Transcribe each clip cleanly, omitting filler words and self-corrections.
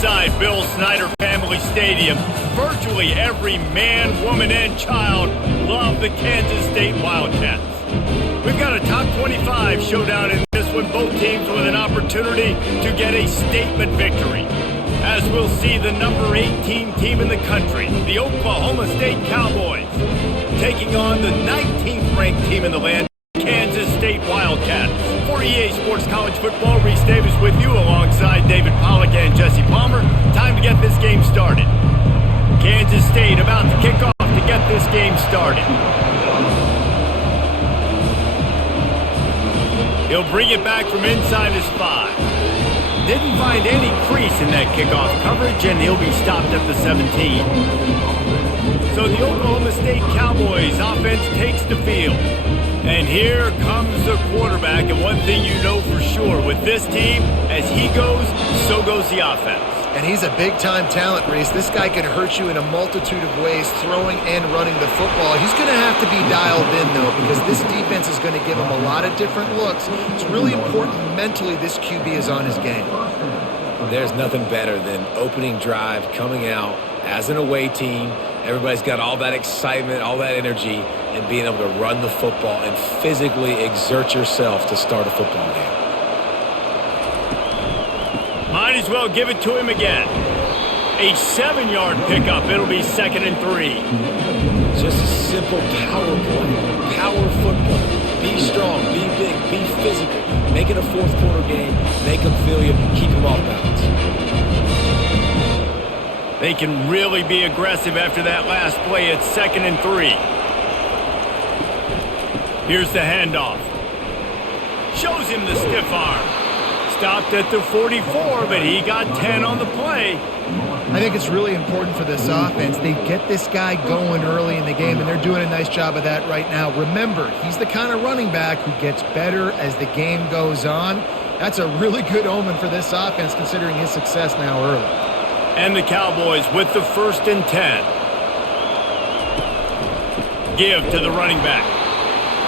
Inside Bill Snyder Family Stadium, virtually every man, woman, and child love the Kansas State Wildcats. We've got a top 25 showdown in this one, both teams with an opportunity to get a statement victory. As we'll see the number 18 team in the country, the Oklahoma State Cowboys, taking on the 19th ranked team in the land, Kansas State Wildcats. For EA Sports College Football, Reese Davis with you alongside David Pollack and Jesse Palmer. Time to get this game started. Kansas State about to kick off to get this game started. He'll bring it back from inside his 5. Didn't find any crease in that kickoff coverage, and he'll be stopped at the 17. So the Oklahoma State Cowboys offense takes the field. And here comes the quarterback, and one thing you know for sure, with this team, as he goes, so goes the offense. And he's a big-time talent, Reese. This guy can hurt you in a multitude of ways, throwing and running the football. He's going to have to be dialed in, though, because this defense is going to give him a lot of different looks. It's really important mentally this QB is on his game. There's nothing better than opening drive, coming out as an away team. Everybody's got all that excitement, all that energy, and being able to run the football and physically exert yourself to start a football game. Might as well give it to him again. A 7-yard pickup. It'll be 2nd and 3. Just a simple power play, power football. Be strong, be big, be physical. Make it a fourth quarter game. Make them feel you. Keep them off balance. They can really be aggressive after that last play. It's 2nd and 3. Here's the handoff. Shows him the stiff arm. Stopped at the 44, but he got 10 on the play. I think it's really important for this offense. They get this guy going early in the game, and they're doing a nice job of that right now. Remember, he's the kind of running back who gets better as the game goes on. That's a really good omen for this offense, considering his success now early. And the Cowboys with the 1st and 10. Give to the running back.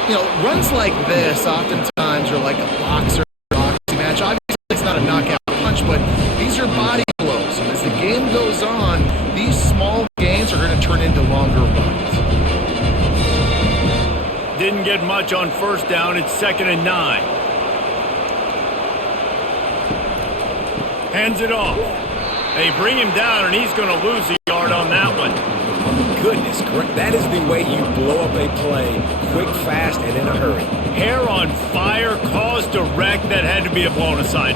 You know, runs like this oftentimes are like a boxer boxing match. Obviously, it's not a knockout punch, but these are body blows. And as the game goes on, these small gains are going to turn into longer runs. Didn't get much on 1st down. It's 2nd and 9. Hands it off. They bring him down, and he's going to lose a yard on that one. Goodness, correct. That is the way you blow up a play, quick, fast, and in a hurry. Hair on fire, caused a wreck that had to be a blown aside.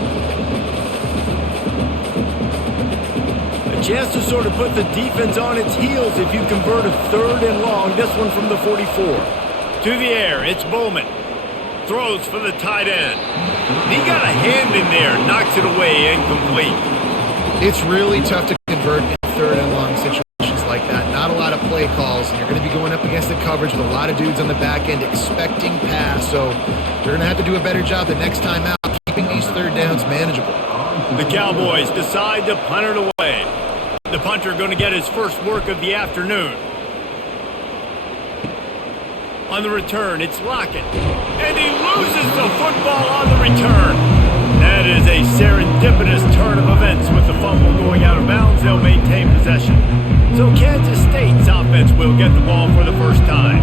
A chance to sort of put the defense on its heels if you convert a 3rd and long. This one from the 44. To the air, it's Bowman. Throws for the tight end. He got a hand in there, knocks it away, incomplete. It's really tough to convert in 3rd and long situations like that. Not a lot of play calls, and you're going to be going up against the coverage with a lot of dudes on the back end expecting pass, so they're going to have to do a better job the next time out, keeping these 3rd downs manageable. The Cowboys decide to punt it away. The punter going to get his first work of the afternoon. On the return, it's Lockett. And he loses the football on the return. That is a serendipitous turn of events with the fumble going out of bounds. They'll maintain possession. So Kansas State's offense will get the ball for the first time.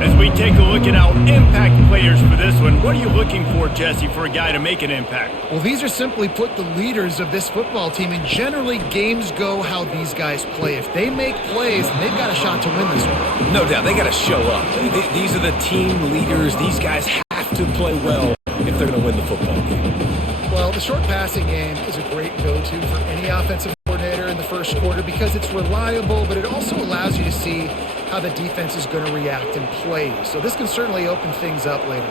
As we take a look at our impact players for this one, what are you looking for, Jesse, for a guy to make an impact? Well, these are simply put the leaders of this football team, and generally games go how these guys play. If they make plays, then they've got a shot to win this one. No doubt, they got to show up. These are the team leaders. These guys have to play well if they're going to win the football game. Well, the short passing game is a great go-to for any offensive coordinator in the first quarter because it's reliable, but it also allows you to see how the defense is going to react and play. So this can certainly open things up later.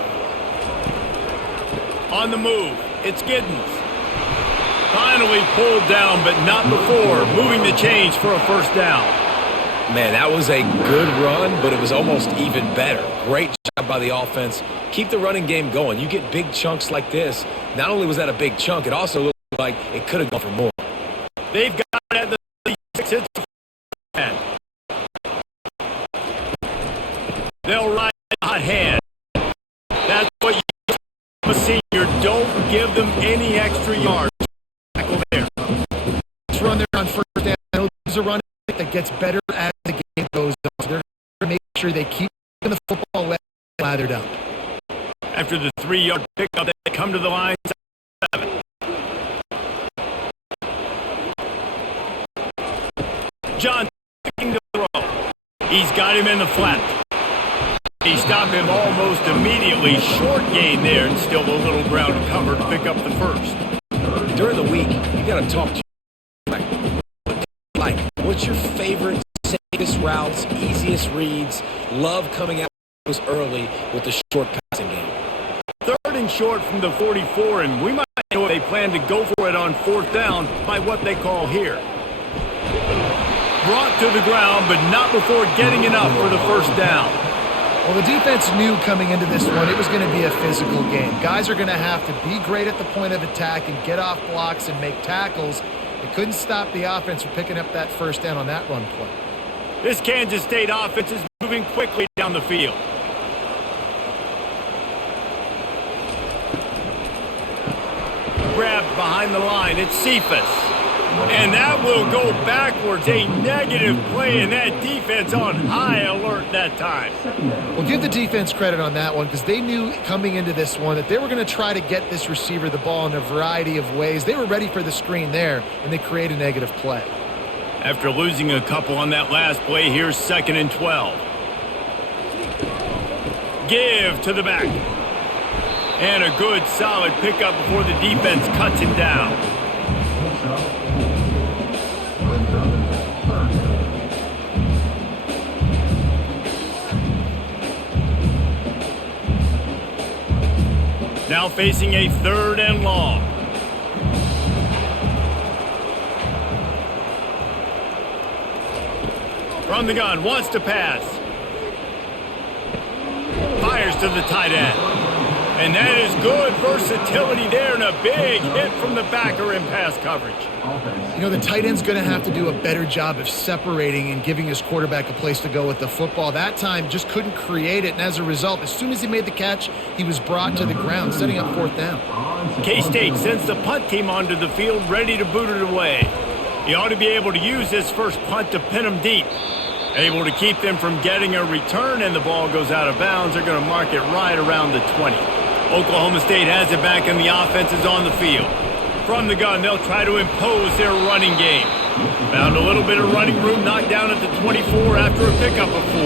On the move, it's Giddens. Finally pulled down, but not before. Moving the chains for a 1st down. Man, that was a good run, but it was almost even better. Great job by the offense. Keep the running game going. You get big chunks like this. Not only was that a big chunk, it also looked like it could have gone for more. They've got it at the 36. They'll ride a hot hand. That's what you do a senior. Don't give them any extra yards. Tackle there. loves a running back that gets better as the game goes on. So they're going to make sure they keep the football lathered up. After the 3-yard pickup, they come to the line. 7. John taking the throw. He's got him in the flat. He stopped him almost immediately. Short gain there, and still a little ground to cover to pick up the first. During the week, you got to talk to like, what's your favorite, safest routes, easiest reads? Love coming out early with the short passing game. 3rd and short from the 44, and we might know if they plan to go for it on 4th down by what they call here. Brought to the ground, but not before getting enough for the first down. Well, the defense knew coming into this one it was going to be a physical game. Guys are going to have to be great at the point of attack and get off blocks and make tackles. They couldn't stop the offense from picking up that first down on that run play. This Kansas State offense is moving quickly down the field. Grabbed behind the line, it's Cephas. And that will go backwards. A negative play, and that defense on high alert that time. Well, give the defense credit on that one because they knew coming into this one that they were going to try to get this receiver the ball in a variety of ways. They were ready for the screen there, and they create a negative play. After losing a couple on that last play, here's 2nd and 12. Give to the back. And a good, solid pickup before the defense cuts him down. Now facing a 3rd and long. From the gun, wants to pass. Fires to the tight end. And that is good versatility there and a big hit from the backer in pass coverage. You know, the tight end's going to have to do a better job of separating and giving his quarterback a place to go with the football. That time just couldn't create it, and as a result, as soon as he made the catch, he was brought to the ground, setting up 4th down. K-State sends the punt team onto the field, ready to boot it away. He ought to be able to use this first punt to pin them deep. Able to keep them from getting a return, and the ball goes out of bounds. They're going to mark it right around the 20. Oklahoma State has it back, and the offense is on the field. From the gun, they'll try to impose their running game. Found a little bit of running room, knocked down at the 24 after a pickup of 4.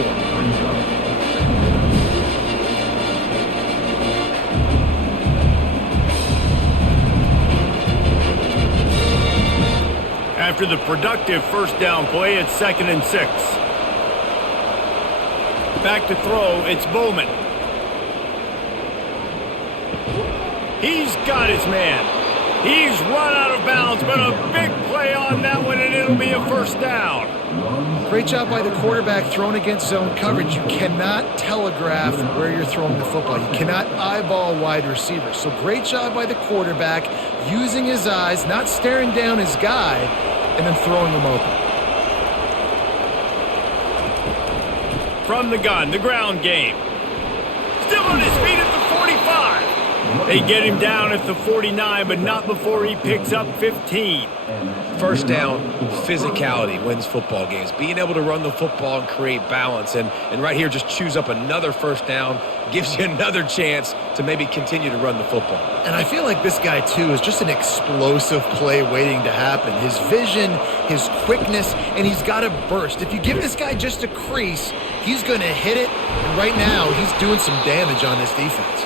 After the productive first down play, it's 2nd and 6. Back to throw, it's Bowman. He's got his man. He's run out of bounds, but a big play on that one, and it'll be a first down. Great job by the quarterback throwing against zone coverage. You cannot telegraph where you're throwing the football. You cannot eyeball wide receivers. So great job by the quarterback using his eyes, not staring down his guy, and then throwing him open. From the gun, the ground game. Still on his feet at the 45. They get him down at the 49, but not before he picks up 15. First down, physicality wins football games. Being able to run the football and create balance. And right here, just choose up another first down, gives you another chance to maybe continue to run the football. And I feel like this guy, too, is just an explosive play waiting to happen. His vision, his quickness, and he's got a burst. If you give this guy just a crease, he's going to hit it. And right now, he's doing some damage on this defense.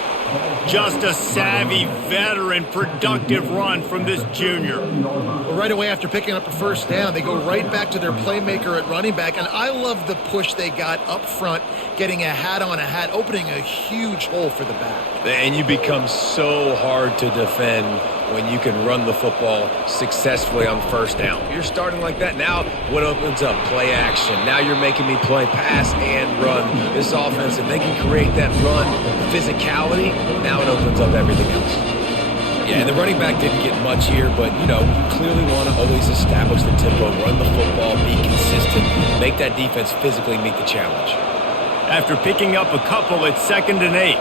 Just a savvy, veteran, productive run from this junior. Well, right away after picking up a first down, they go right back to their playmaker at running back. And I love the push they got up front, getting a hat on a hat, opening a huge hole for the back. And you become so hard to defend when you can run the football successfully on first down. You're starting like that. Now what opens up? Play action. Now you're making me play pass and run. This offense, if they can create that run physicality, now it opens up everything else. Yeah, and the running back didn't get much here, but, you know, you clearly want to always establish the tempo, run the football, be consistent, make that defense physically meet the challenge. After picking up a couple, it's 2nd and 8.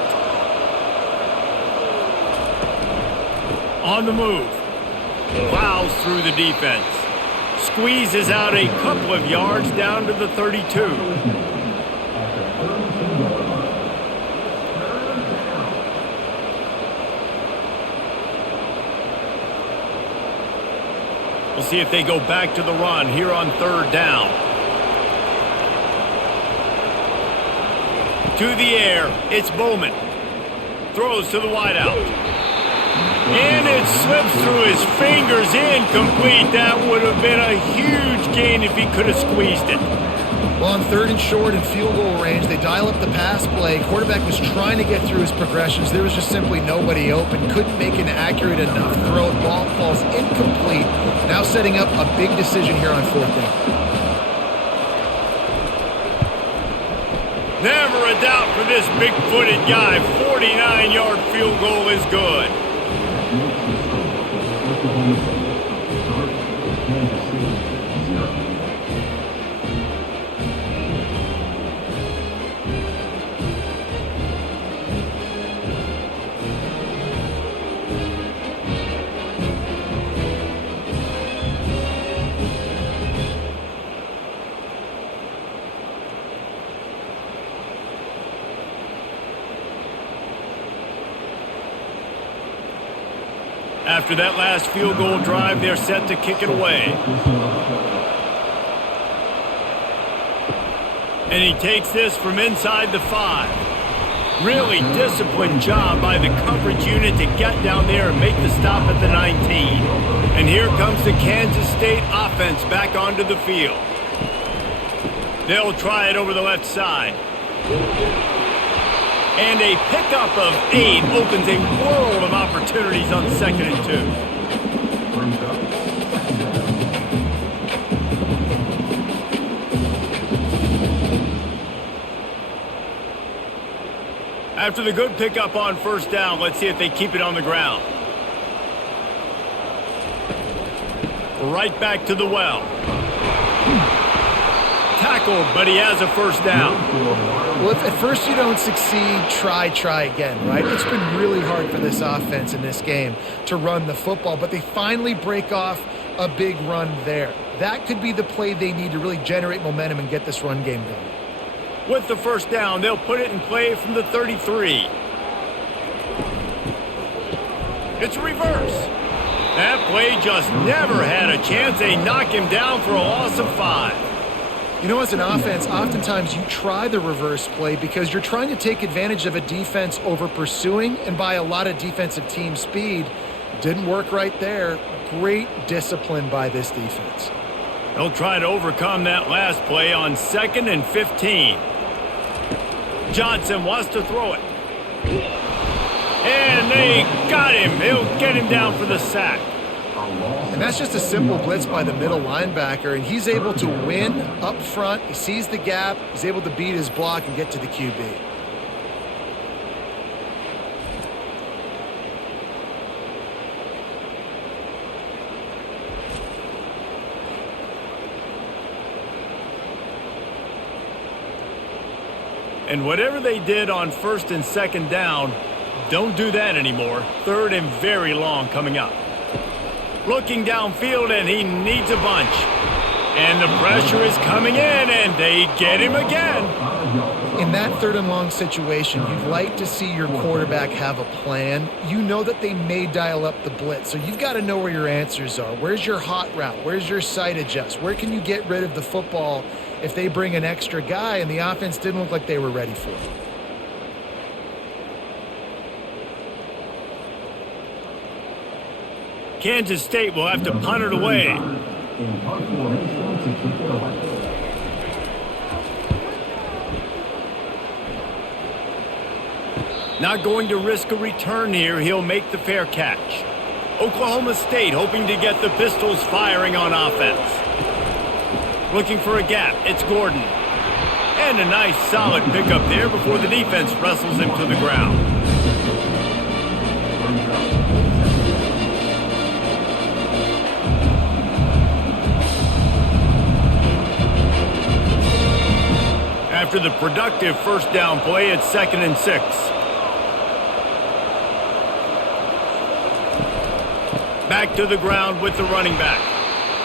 On the move. Plows through the defense. Squeezes out a couple of yards down to the 32. We'll see if they go back to the run here on 3rd down. To the air, it's Bowman. Throws to the wideout. And it slips through his fingers, incomplete. That would have been a huge gain if he could have squeezed it. Well, on 3rd and short and field goal range, they dial up the pass play. Quarterback was trying to get through his progressions. There was just simply nobody open. Couldn't make an accurate enough throw. Ball falls incomplete. Now setting up a big decision here on 4th down. Never a doubt for this big-footed guy. 49-yard field goal is good. After that last field goal drive, they're set to kick it away. And he takes this from inside the 5. Really disciplined job by the coverage unit to get down there and make the stop at the 19. And here comes the Kansas State offense back onto the field. They'll try it over the left side. And a pickup of 8 opens a world of opportunities on 2nd and 2. After the good pickup on 1st down, let's see if they keep it on the ground. Right back to the well. Tackled, but he has a 1st down. Well, if at first you don't succeed, try again, right? It's been really hard for this offense in this game to run the football, but they finally break off a big run there. That could be the play they need to really generate momentum and get this run game going. With the 1st down, they'll put it in play from the 33. It's a reverse. That play just never had a chance. They knock him down for a loss of 5. You know, as an offense, oftentimes you try the reverse play because you're trying to take advantage of a defense over pursuing and by a lot of defensive team speed. Didn't work right there. Great discipline by this defense. They'll try to overcome that last play on 2nd and 15. Johnson wants to throw it. And they got him. They'll get him down for the sack. And that's just a simple blitz by the middle linebacker, and he's able to win up front. He sees the gap. He's able to beat his block and get to the QB. And whatever they did on 1st and 2nd down, don't do that anymore. 3rd and very long coming up. Looking downfield, and he needs a bunch. And the pressure is coming in, and they get him again. In that 3rd and long situation, you'd like to see your quarterback have a plan. You know that they may dial up the blitz, so you've got to know where your answers are. Where's your hot route? Where's your sight adjust? Where can you get rid of the football if they bring an extra guy and the offense didn't look like they were ready for it? Kansas State will have to punt it away. Not going to risk a return here. He'll make the fair catch. Oklahoma State hoping to get the Pistols firing on offense. Looking for a gap. It's Gordon. And a nice solid pickup there before the defense wrestles him to the ground. After the productive 1st down play, it's 2nd and 6. Back to the ground with the running back.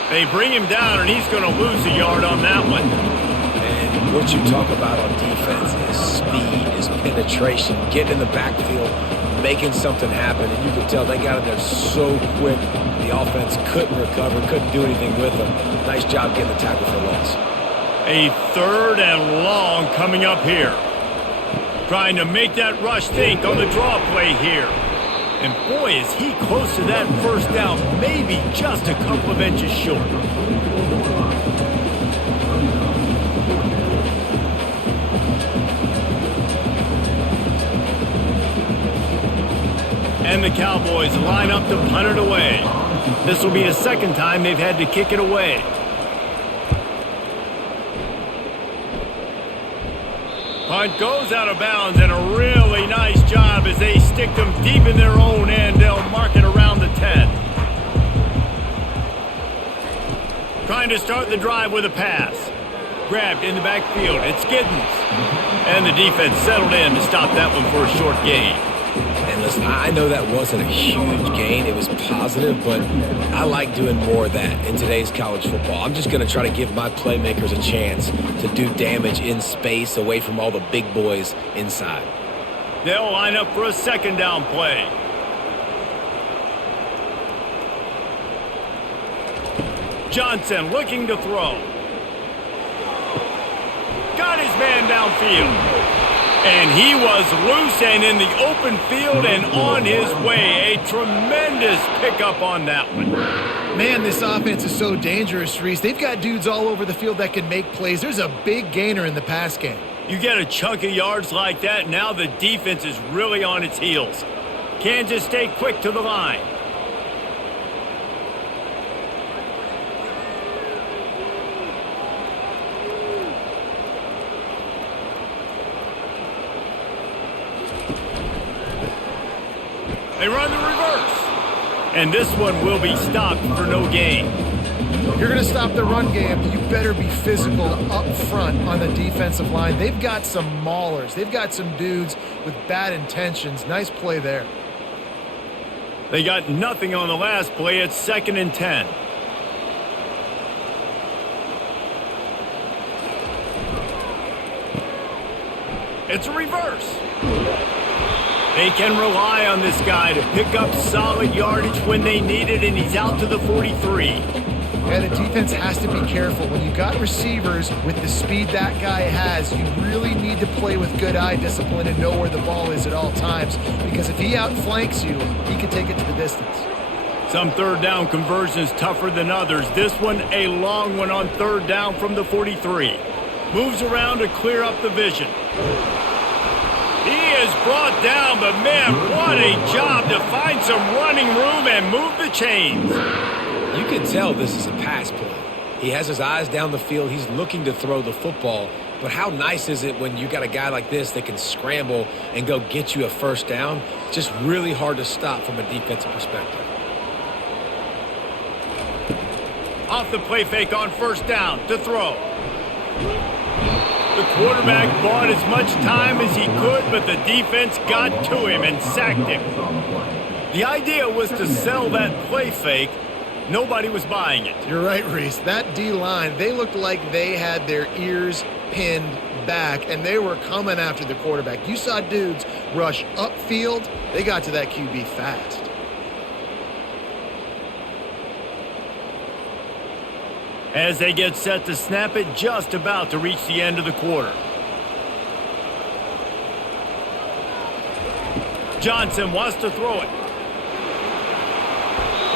They bring him down, and he's going to lose a yard on that one. And what you talk about on defense is speed, is penetration, getting in the backfield, making something happen. And you can tell they got in there so quick. The offense couldn't recover, couldn't do anything with them. Nice job getting the tackle for loss. A 3rd and long coming up here. Trying to make that rush think on the draw play here. And boy, is he close to that first down, maybe just a couple of inches short. And the Cowboys line up to punt it away. This will be the 2nd time they've had to kick it away. Punt goes out of bounds, and a really nice job as they stick them deep in their own end. They'll mark it around the 10. Trying to start the drive with a pass. Grabbed in the backfield. It's Giddens. And the defense settled in to stop that one for a short gain. And listen, I know that wasn't a huge gain. It was positive, but I like doing more of that in today's college football. I'm just going to try to give my playmakers a chance to do damage in space away from all the big boys inside. They'll line up for a 2nd down play. Johnson looking to throw. Got his man downfield. And he was loose and in the open field and on his way. A tremendous pickup on that one. Man, this offense is so dangerous, Reese. They've got dudes all over the field that can make plays. There's a big gainer in the pass game. You get a chunk of yards like that, now the defense is really on its heels. Kansas stay quick to the line. They run the reverse. And this one will be stopped for no gain. If you're going to stop the run game, you better be physical up front on the defensive line. They've got some maulers. They've got some dudes with bad intentions. Nice play there. They got nothing on the last play. It's 2nd and 10. It's a reverse. They can rely on this guy to pick up solid yardage when they need it, and he's out to the 43. And the defense has to be careful. When you've got receivers with the speed that guy has, you really need to play with good eye discipline and know where the ball is at all times. Because if he outflanks you, he can take it to the distance. Some 3rd down conversions tougher than others. This one a long one on 3rd down from the 43. Moves around to clear up the vision. He is brought down, but man, what a job to find some running room and move the chains. You can tell this is a pass play. He has his eyes down the field. He's looking to throw the football. But how nice is it when you got a guy like this that can scramble and go get you a 1st down? Just really hard to stop from a defensive perspective. Off the play fake on 1st down to throw. The quarterback bought as much time as he could, but the defense got to him and sacked him. The idea was to sell that play fake. Nobody was buying it. You're right, Reese. That D-line, they looked like they had their ears pinned back, and they were coming after the quarterback. You saw dudes rush upfield. They got to that QB fast. As they get set to snap it, just about to reach the end of the quarter. Johnson wants to throw it.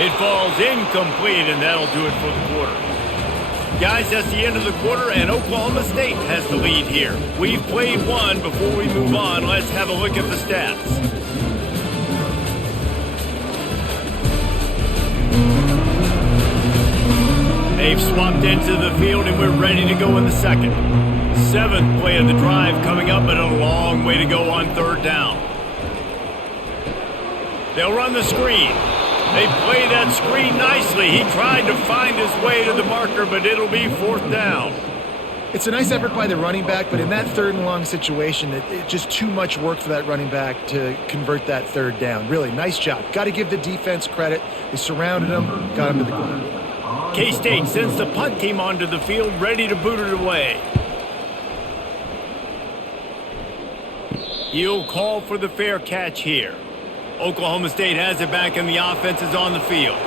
It falls incomplete, and that'll do it for the quarter. Guys, that's the end of the quarter, and Oklahoma State has the lead here. We've played one. Before we move on, let's have a look at the stats. They've swapped into the field, and we're ready to go in the 2nd. 7th play of the drive coming up, but a long way to go on 3rd down. They'll run the screen. They play that screen nicely. He tried to find his way to the marker, but it'll be 4th down. It's a nice effort by the running back, but in that 3rd and long situation, it's just too much work for that running back to convert that 3rd down. Really, nice job. Got to give the defense credit. They surrounded him, got him to the ground. K-State sends the punt team onto the field, ready to boot it away. He'll call for the fair catch here. Oklahoma State has it back and the offense is on the field.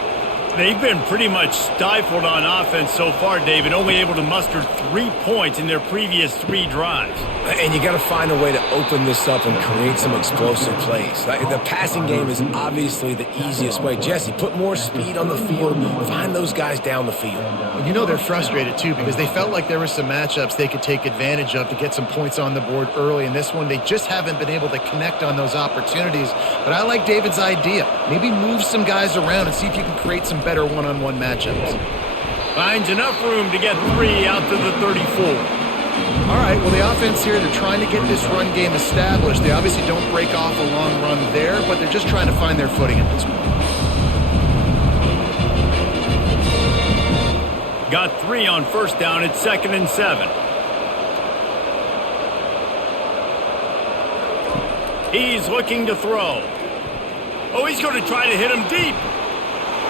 They've been pretty much stifled on offense so far, David, only able to muster 3 points in their previous 3 drives. And you got to find a way to open this up and create some explosive plays. The passing game is obviously the easiest way. Jesse, put more speed on the field. Find those guys down the field. And you know they're frustrated, too, because they felt like there were some matchups they could take advantage of to get some points on the board early. In this one, they just haven't been able to connect on those opportunities. But I like David's idea. Maybe move some guys around and see if you can create some better one-on-one matchups. Finds enough room to get 3 out to the 34. All right, well, the offense here, they're trying to get this run game established. They obviously don't break off a long run there, but they're just trying to find their footing at this point. Got 3 on first down. It's 2nd and 7. He's looking to throw. Oh, he's going to try to hit him deep.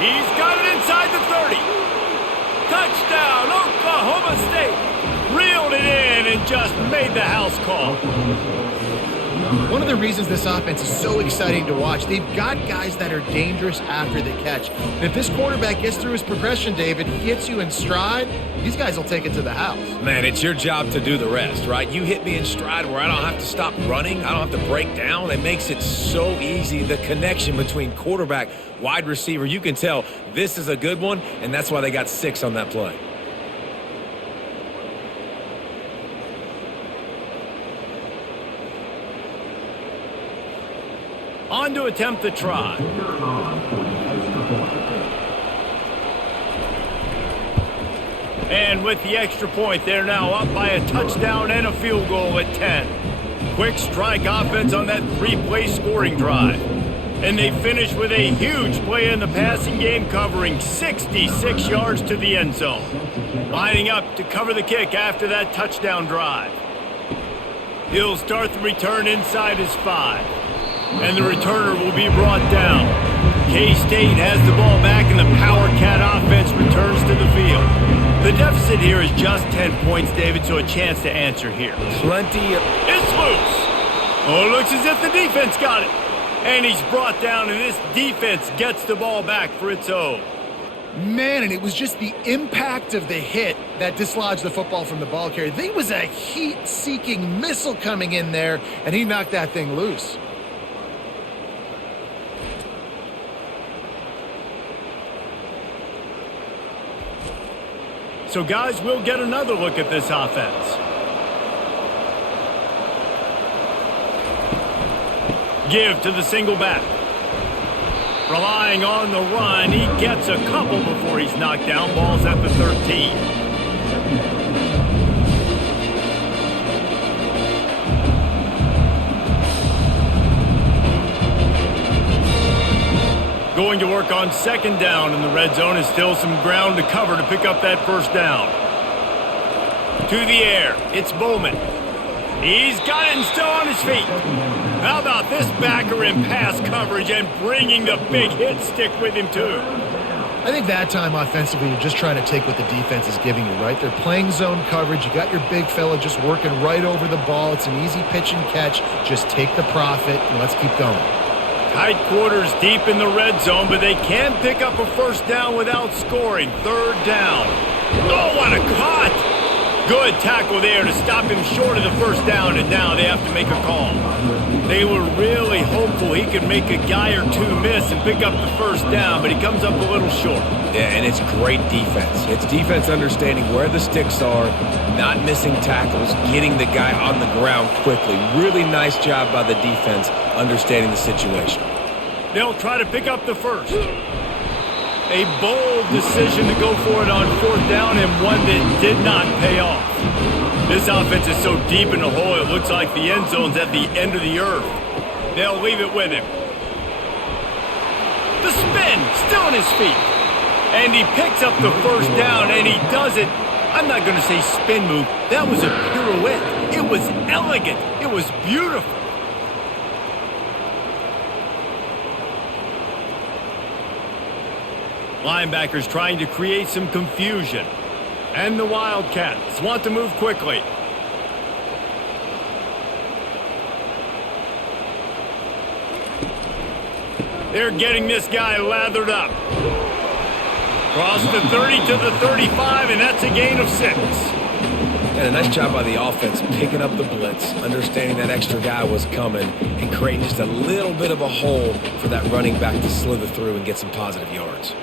He's got it inside the 30. Touchdown, Oklahoma State. Reeled it in and just made the house call. One of the reasons this offense is so exciting to watch, they've got guys that are dangerous after the catch. And if this quarterback gets through his progression, David, he hits you in stride, these guys will take it to the house. Man, it's your job to do the rest, right? You hit me in stride where I don't have to stop running. I don't have to break down. It makes it so easy. The connection between quarterback, wide receiver, you can tell this is a good one, and that's why they got 6 on that play. On to attempt the try. And with the extra point, they're now up by a touchdown and a field goal at 10. Quick strike offense on that 3-play scoring drive. And they finish with a huge play in the passing game, covering 66 yards to the end zone. Lining up to cover the kick after that touchdown drive. He'll start the return inside his 5. And the returner will be brought down. K-State has the ball back and the Power Cat offense returns to the field. The deficit here is just 10 points, David, so a chance to answer here. Plenty of... It's loose. Oh, it looks as if the defense got it. And he's brought down, and this defense gets the ball back for its own. Man, and it was just the impact of the hit that dislodged the football from the ball carrier. There was a heat-seeking missile coming in there, and he knocked that thing loose. So, guys, we'll get another look at this offense. Give to the single back. Relying on the run, he gets a couple before he's knocked down. Ball's at the 13. Going to work on 2nd down in the red zone. Is still some ground to cover to pick up that first down. To the air, it's Bowman. He's got it and still on his feet. How about this backer in pass coverage and bringing the big hit stick with him too? I think that time offensively, you're just trying to take what the defense is giving you, right? They're playing zone coverage. You got your big fella just working right over the ball. It's an easy pitch and catch. Just take the profit and let's keep going. Tight quarters deep in the red zone, but they can pick up a first down without scoring. 3rd down. Oh, what a cut! Good tackle there to stop him short of the first down, and now they have to make a call. They were really hopeful he could make a guy or two miss and pick up the first down, but he comes up a little short. Yeah, and it's great defense. It's defense understanding where the sticks are, not missing tackles, getting the guy on the ground quickly. Really nice job by the defense understanding the situation. They'll try to pick up the first. A bold decision to go for it on 4th down and one that did not pay off. This offense is so deep in the hole, it looks like the end zone's at the end of the earth. They'll leave it with him. The spin, still on his feet. And he picks up the first down, and he does it. I'm not going to say spin move. That was a pirouette. It was elegant. It was beautiful. Linebackers trying to create some confusion. And the Wildcats want to move quickly. They're getting this guy lathered up. Cross the 30 to the 35, and that's a gain of 6. And a nice job by the offense picking up the blitz, understanding that extra guy was coming, and creating just a little bit of a hole for that running back to slither through and get some positive yards.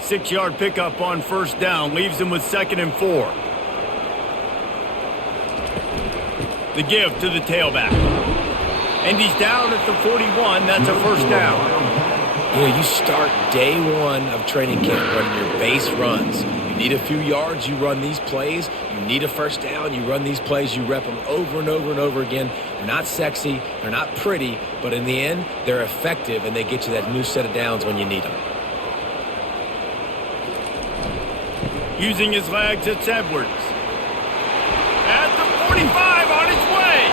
6-yard pickup on first down leaves him with 2nd and 4. The give to the tailback. And he's down at the 41. That's a first down. You know, you start day one of training camp running your base runs. You need a few yards, you run these plays. You need a first down, you run these plays. You rep them over and over and over again. They're not sexy, they're not pretty, but in the end, they're effective, and they get you that new set of downs when you need them. Using his legs, it's Edwards. At the 45, on his way.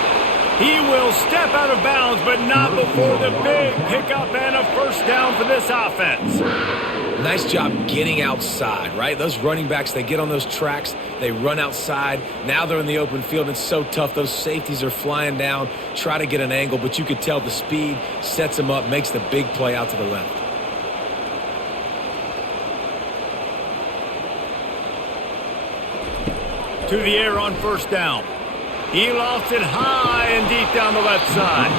He will step out of bounds, but not before the big pickup and a first down for this offense. Nice job getting outside, right? Those running backs, they get on those tracks, they run outside. Now they're in the open field. It's so tough. Those safeties are flying down, try to get an angle, but you could tell the speed sets them up, makes the big play out to the left. To the air on first down. He lost it high and deep down the left side.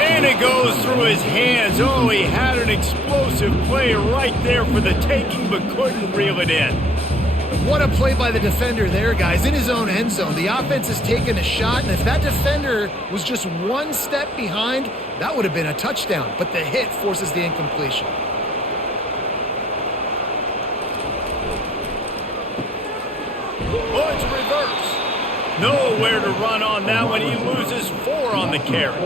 And it goes through his hands. Oh, he had an explosive play right there for the taking, but couldn't reel it in. What a play by the defender there, guys. In his own end zone, the offense has taken a shot, and if that defender was just one step behind, that would have been a touchdown. But the hit forces the incompletion. Oh, it's reverse. Nowhere to run on that one. He loses 4 on the carry.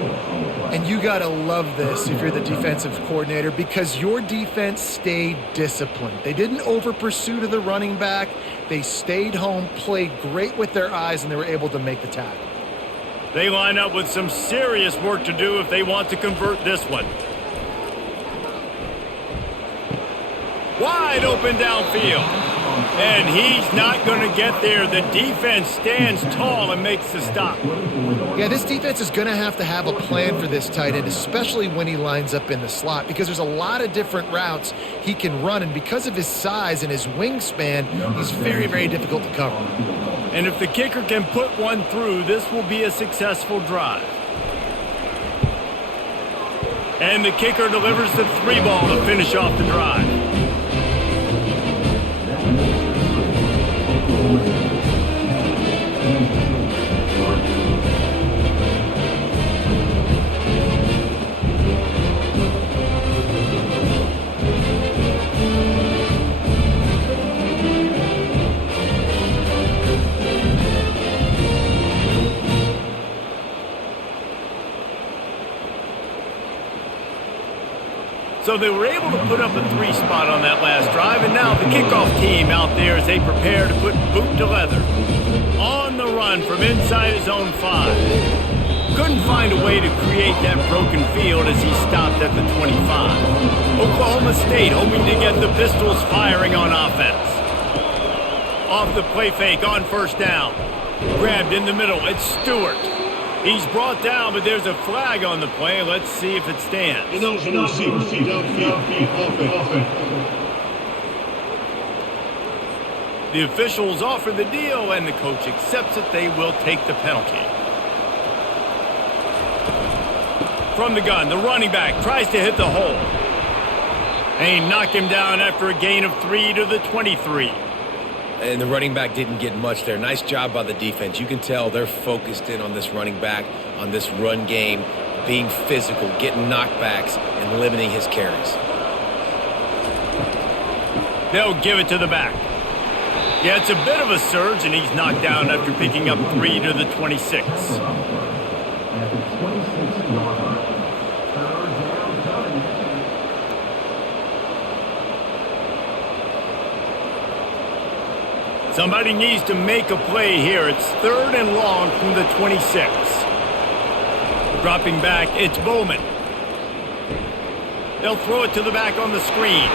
And you got to love this if you're the defensive coordinator, because your defense stayed disciplined. They didn't over-pursue to the running back. They stayed home, played great with their eyes, and they were able to make the tackle. They line up with some serious work to do if they want to convert this one. Wide open downfield. And he's not going to get there. The defense stands tall and makes the stop. Yeah, this defense is going to have a plan for this tight end, especially when he lines up in the slot, because there's a lot of different routes he can run, and because of his size and his wingspan, he's very, very difficult to cover. And if the kicker can put one through, this will be a successful drive. And the kicker delivers the 3-ball to finish off the drive. So they were able to put up a 3 spot on that last drive, and now the kickoff team out there as they prepare to put boot to leather. On the run from inside his own 5. Couldn't find a way to create that broken field as he stopped at the 25. Oklahoma State hoping to get the Pistols firing on offense. Off the play fake on first down. Grabbed in the middle, it's Stewart. He's brought down, but there's a flag on the play. Let's see if it stands. The officials offer the deal, and the coach accepts it. They will take the penalty. From the gun, the running back tries to hit the hole. And he knocked him down after a gain of 3 to the 23. And the running back didn't get much there. Nice job by the defense. You can tell they're focused in on this running back, on this run game, being physical, getting knockbacks, and limiting his carries. They'll give it to the back. Yeah, it's a bit of a surge, and he's knocked down after picking up 3 to the 26. Somebody needs to make a play here. It's 3rd and long from the 26. Dropping back, it's Bowman. They'll throw it to the back on the screen.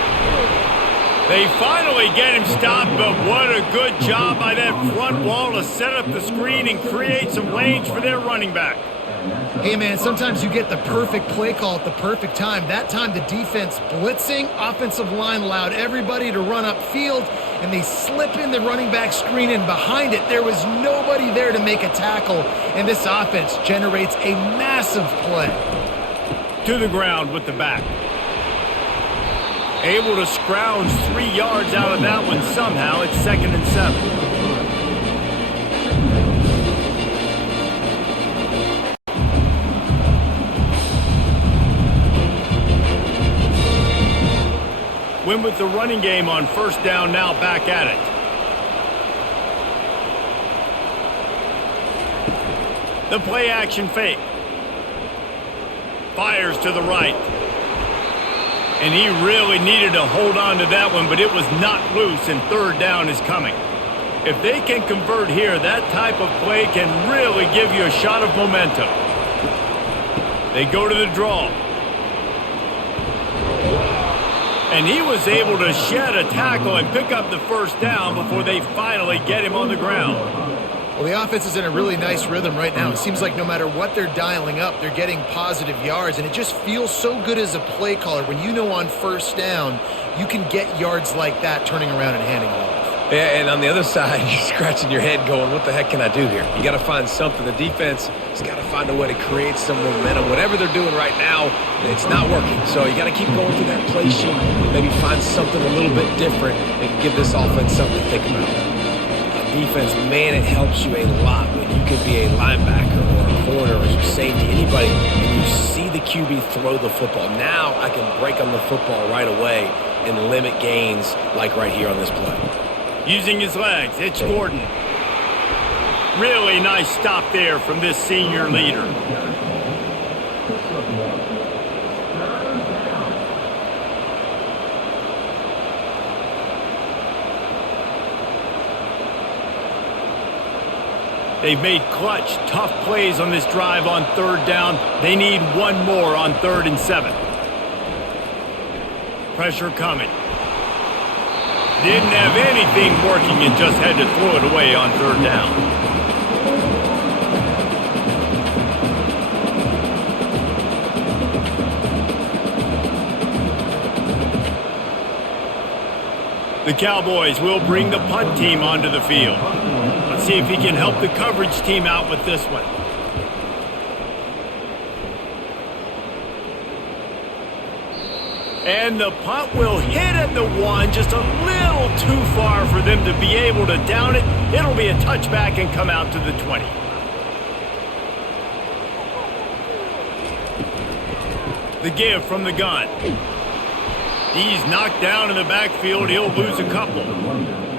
They finally get him stopped, but what a good job by that front wall to set up the screen and create some lanes for their running back. Hey, man, sometimes you get the perfect play call at the perfect time. That time, the defense blitzing, offensive line allowed everybody to run upfield, and they slip in the running back screen, and behind it, there was nobody there to make a tackle, and this offense generates a massive play. To the ground with the back. Able to scrounge 3 yards out of that one somehow. It's 2nd and 7. Win with the running game on 1st down, now back at it. The play action fake. Fires to the right. And he really needed to hold on to that one, but it was not loose, and 3rd down is coming. If they can convert here, that type of play can really give you a shot of momentum. They go to the draw. And he was able to shed a tackle and pick up the 1st down before they finally get him on the ground. Well, the offense is in a really nice rhythm right now. It seems like no matter what they're dialing up, they're getting positive yards, and it just feels so good as a play caller when you know on 1st down you can get yards like that turning around and handing it off. Yeah, and on the other side, you're scratching your head going, what the heck can I do here? You got to find something. The defense has got to find a way to create some momentum. Whatever they're doing right now, it's not working. So you got to keep going through that play sheet, maybe find something a little bit different and give this offense something to think about. Defense, man, it helps you a lot when you could be a linebacker or a corner or a safety, anybody, and you see the QB throw the football. Now I can break on the football right away and limit gains like right here on this play. Using his legs, it's Gordon. Really nice stop there from this senior leader. They've made clutch, tough plays on this drive on 3rd down. They need one more on 3rd and 7. Pressure coming. Didn't have anything working and just had to throw it away on 3rd down. The Cowboys will bring the punt team onto the field. Let's see if he can help the coverage team out with this one. And the punt will hit at the 1, just a little too far for them to be able to down it. It'll be a touchback and come out to the 20. The give from the gun. He's knocked down in the backfield. He'll lose a couple.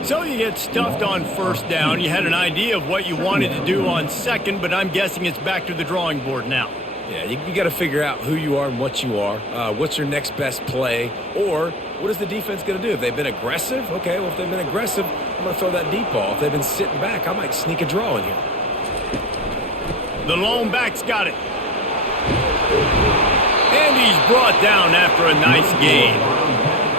So you get stuffed on 1st down. You had an idea of what you wanted to do on 2nd, but I'm guessing it's back to the drawing board now. Yeah, you got to figure out who you are and what you are. What's your next best play? Or what is the defense going to do? If they've been aggressive, okay, well, if they've been aggressive, I'm going to throw that deep ball. If they've been sitting back, I might sneak a draw in here. The lone back's got it. And he's brought down after a nice gain.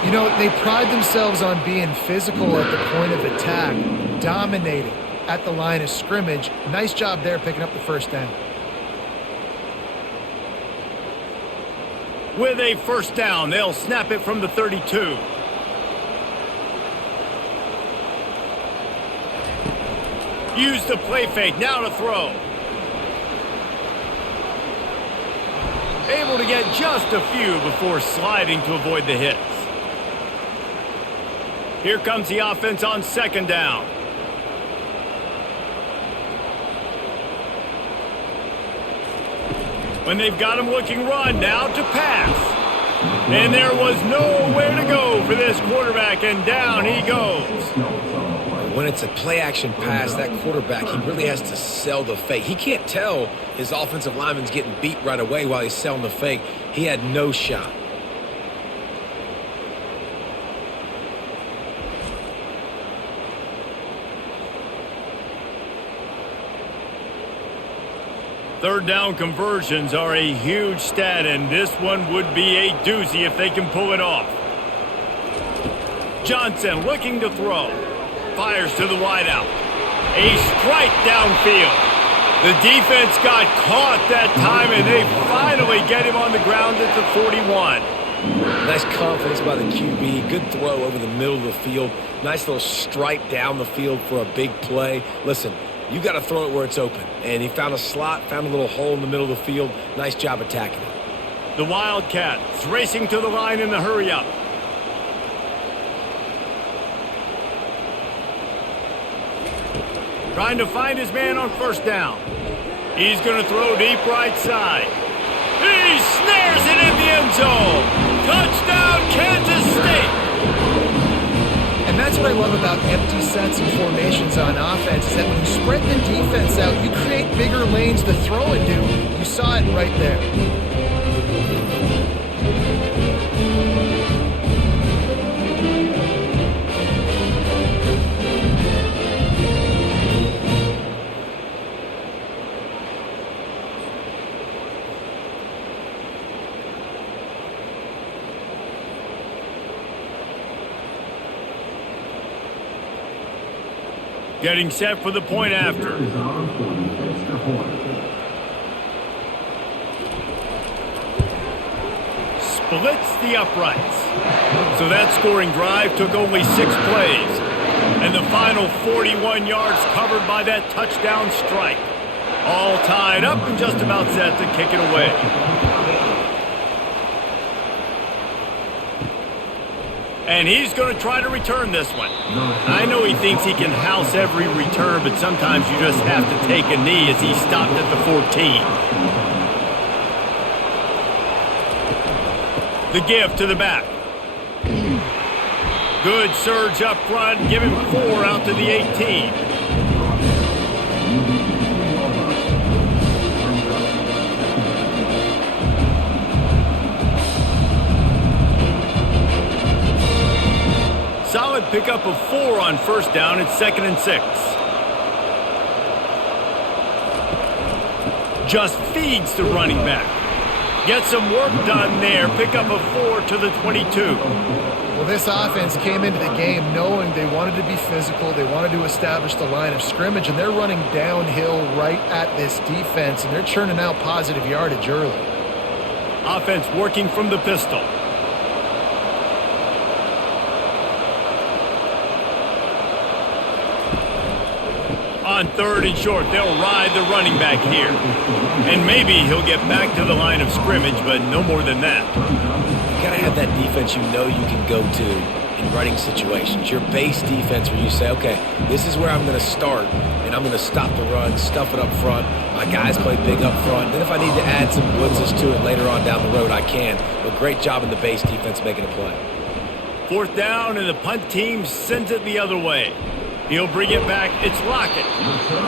You know, they pride themselves on being physical at the point of attack, dominating at the line of scrimmage. Nice job there picking up the 1st down. With a 1st down, they'll snap it from the 32. Use the play fake, now to throw. Able to get just a few before sliding to avoid the hits. Here comes the offense on 2nd down. When they've got him looking run, now to pass. And there was nowhere to go for this quarterback, and down he goes. When it's a play-action pass, that quarterback, he really has to sell the fake. He can't tell his offensive lineman's getting beat right away while he's selling the fake. He had no shot. Third down conversions are a huge stat, and this one would be a doozy if they can pull it off. Johnson looking to throw. Fires to the wideout. A strike downfield. The defense got caught that time, and they finally get him on the ground at the 41. Nice confidence by the QB. Good throw over the middle of the field. Nice little stripe down the field for a big play. Listen, you got to throw it where it's open. And he found a slot, found a little hole in the middle of the field. Nice job attacking it. The Wildcats racing to the line in the hurry-up. Trying to find his man on first down. He's going to throw deep right side. He snares it in the end zone. Touchdown, Kansas State. And that's what I love about empty sets and formations on offense, is that when you spread the defense out, you create bigger lanes to throw into. You saw it right there. Getting set for the point after. Splits the uprights. So that scoring drive took only 6 plays. And the final 41 yards covered by that touchdown strike. All tied up and just about set to kick it away. And he's going to try to return this one. I know he thinks he can house every return, but sometimes you just have to take a knee as he stopped at the 14. The give to the back. Good surge up front, give him 4 out to the 18. Solid pickup of 4 on first down. It's 2nd and 6. Just feeds the running back. Get some work done there. Pickup of 4 to the 22. Well, this offense came into the game knowing they wanted to be physical. They wanted to establish the line of scrimmage, and they're running downhill right at this defense, and they're churning out positive yardage early. Offense working from the pistol. On 3rd and short, they'll ride the running back here. And maybe he'll get back to the line of scrimmage, but no more than that. You got to have that defense you know you can go to in running situations. Your base defense where you say, okay, this is where I'm going to start, and I'm going to stop the run, stuff it up front. My guys play big up front. Then if I need to add some blitzes to it later on down the road, I can. But great job in the base defense making a play. 4th down, and the punt team sends it the other way. He'll bring it back. It's Lockett.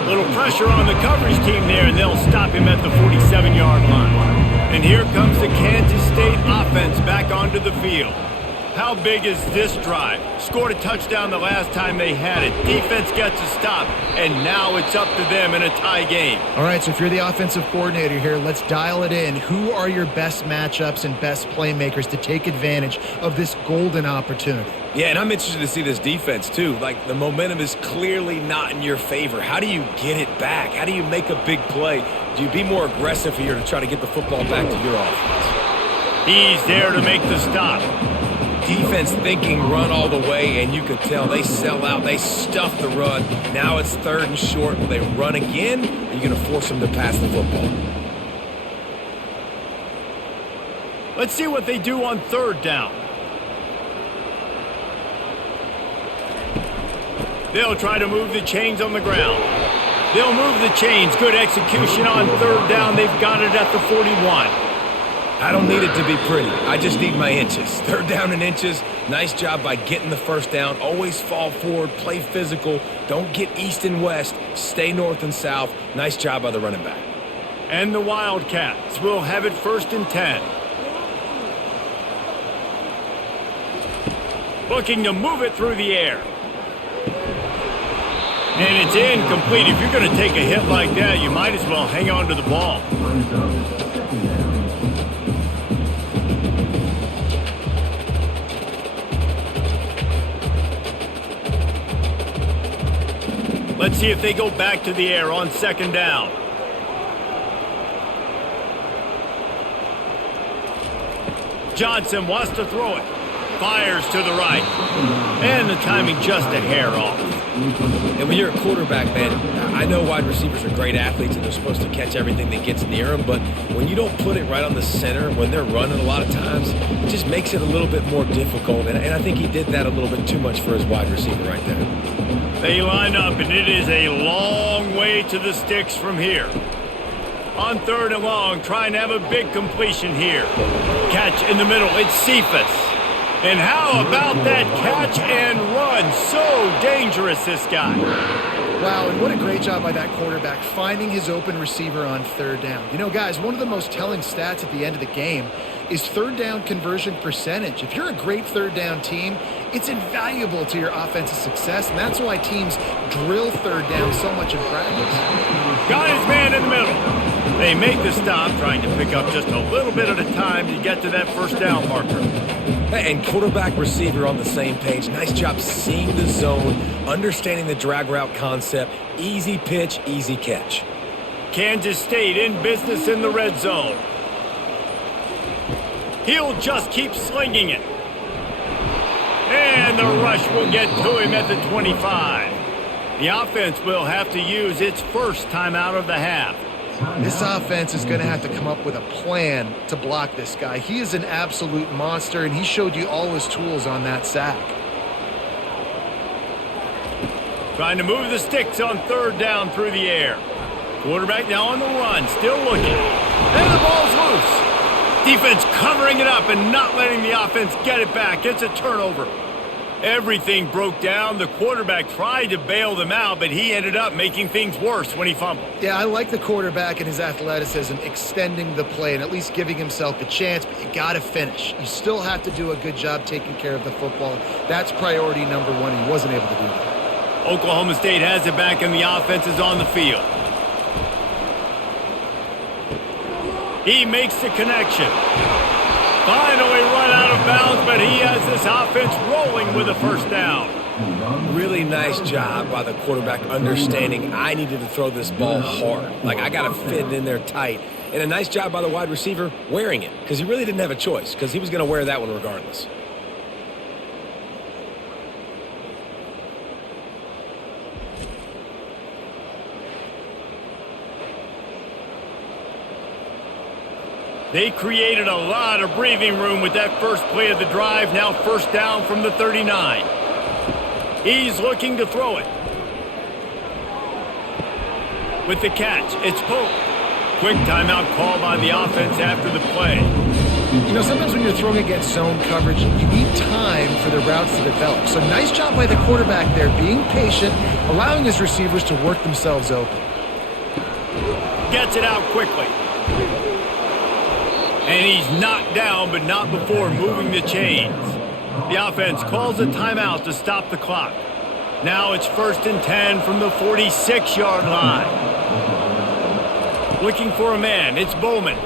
Little pressure on the coverage team there, and they'll stop him at the 47-yard line. And here comes the Kansas State offense back onto the field. How big is this drive? Scored a touchdown the last time they had it. Defense gets a stop, and now it's up to them in a tie game. All right, so if you're the offensive coordinator here, let's dial it in. Who are your best matchups and best playmakers to take advantage of this golden opportunity? Yeah, and I'm interested to see this defense, too. Like, the momentum is clearly not in your favor. How do you get it back? How do you make a big play? Do you be more aggressive here to try to get the football back to your offense? He's there to make the stop. Defense thinking run all the way, and you could tell they sell out. They stuff the run. Now it's 3rd and short. Will they run again? Or are you going to force them to pass the football? Let's see what they do on 3rd down. They'll try to move the chains on the ground. They'll move the chains. Good execution on 3rd down. They've got it at the 41. I don't need it to be pretty. I just need my inches. 3rd down and inches. Nice job by getting the first down. Always fall forward. Play physical. Don't get east and west. Stay north and south. Nice job by the running back. And the Wildcats will have it 1st and 10. Looking to move it through the air. And it's incomplete. If you're going to take a hit like that, you might as well hang on to the ball. Let's see if they go back to the air on second down. Johnson wants to throw it. Fires to the right. And the timing just a hair off. And when you're a quarterback, man, I know wide receivers are great athletes and they're supposed to catch everything that gets near them, but when you don't put it right on the center, when they're running a lot of times, it just makes it a little bit more difficult. And I think he did that a little bit too much for his wide receiver right there. They line up, and it is a long way to the sticks from here. On third and long, trying to have a big completion here. Catch in the middle, it's Cephas. And how about that catch and run? So dangerous, this guy. Wow, and what a great job by that quarterback, finding his open receiver on third down. You know, guys, one of the most telling stats at the end of the game is third down conversion percentage. If you're a great third down team, it's invaluable to your offensive success, and that's why teams drill third down so much in practice. Got his man in the middle. They make the stop, trying to pick up just a little bit at a time to get to that first down marker. And quarterback receiver on the same page. Nice job seeing the zone, understanding the drag route concept. Easy pitch, easy catch. Kansas State in business in the red zone. He'll just keep slinging it. And the rush will get to him at the 25. The offense will have to use its first timeout of the half. This offense is going to have to come up with a plan to block this guy. He is an absolute monster, and he showed you all his tools on that sack. Trying to move the sticks on third down through the air. Quarterback now on the run, still looking. And the ball's loose. Defense covering it up and not letting the offense get it back. It's a turnover. Everything broke down. The quarterback tried to bail them out, but he ended up making things worse when he fumbled. Yeah, I like the quarterback and his athleticism, extending the play and at least giving himself a chance, but you got to finish. You still have to do a good job taking care of the football. That's priority number one. He wasn't able to do that. Oklahoma State has it back, and the offense is on the field. He makes the connection. Finally run out of bounds, but he has this offense rolling with a first down. Really nice job by the quarterback understanding I needed to throw this ball hard. Like, I got to fit it in there tight. And a nice job by the wide receiver wearing it, because he really didn't have a choice, because he was going to wear that one regardless. They created a lot of breathing room with that first play of the drive. Now first down from the 39. He's looking to throw it. With the catch, it's Pope. Quick timeout call by the offense after the play. You know, sometimes when you're throwing against zone coverage, you need time for the routes to develop. So nice job by the quarterback there, being patient, allowing his receivers to work themselves open. Gets it out quickly. And he's knocked down, but not before moving the chains. The offense calls a timeout to stop the clock. Now it's 1st and 10 from the 46-yard line. Looking for a man, it's Bowman.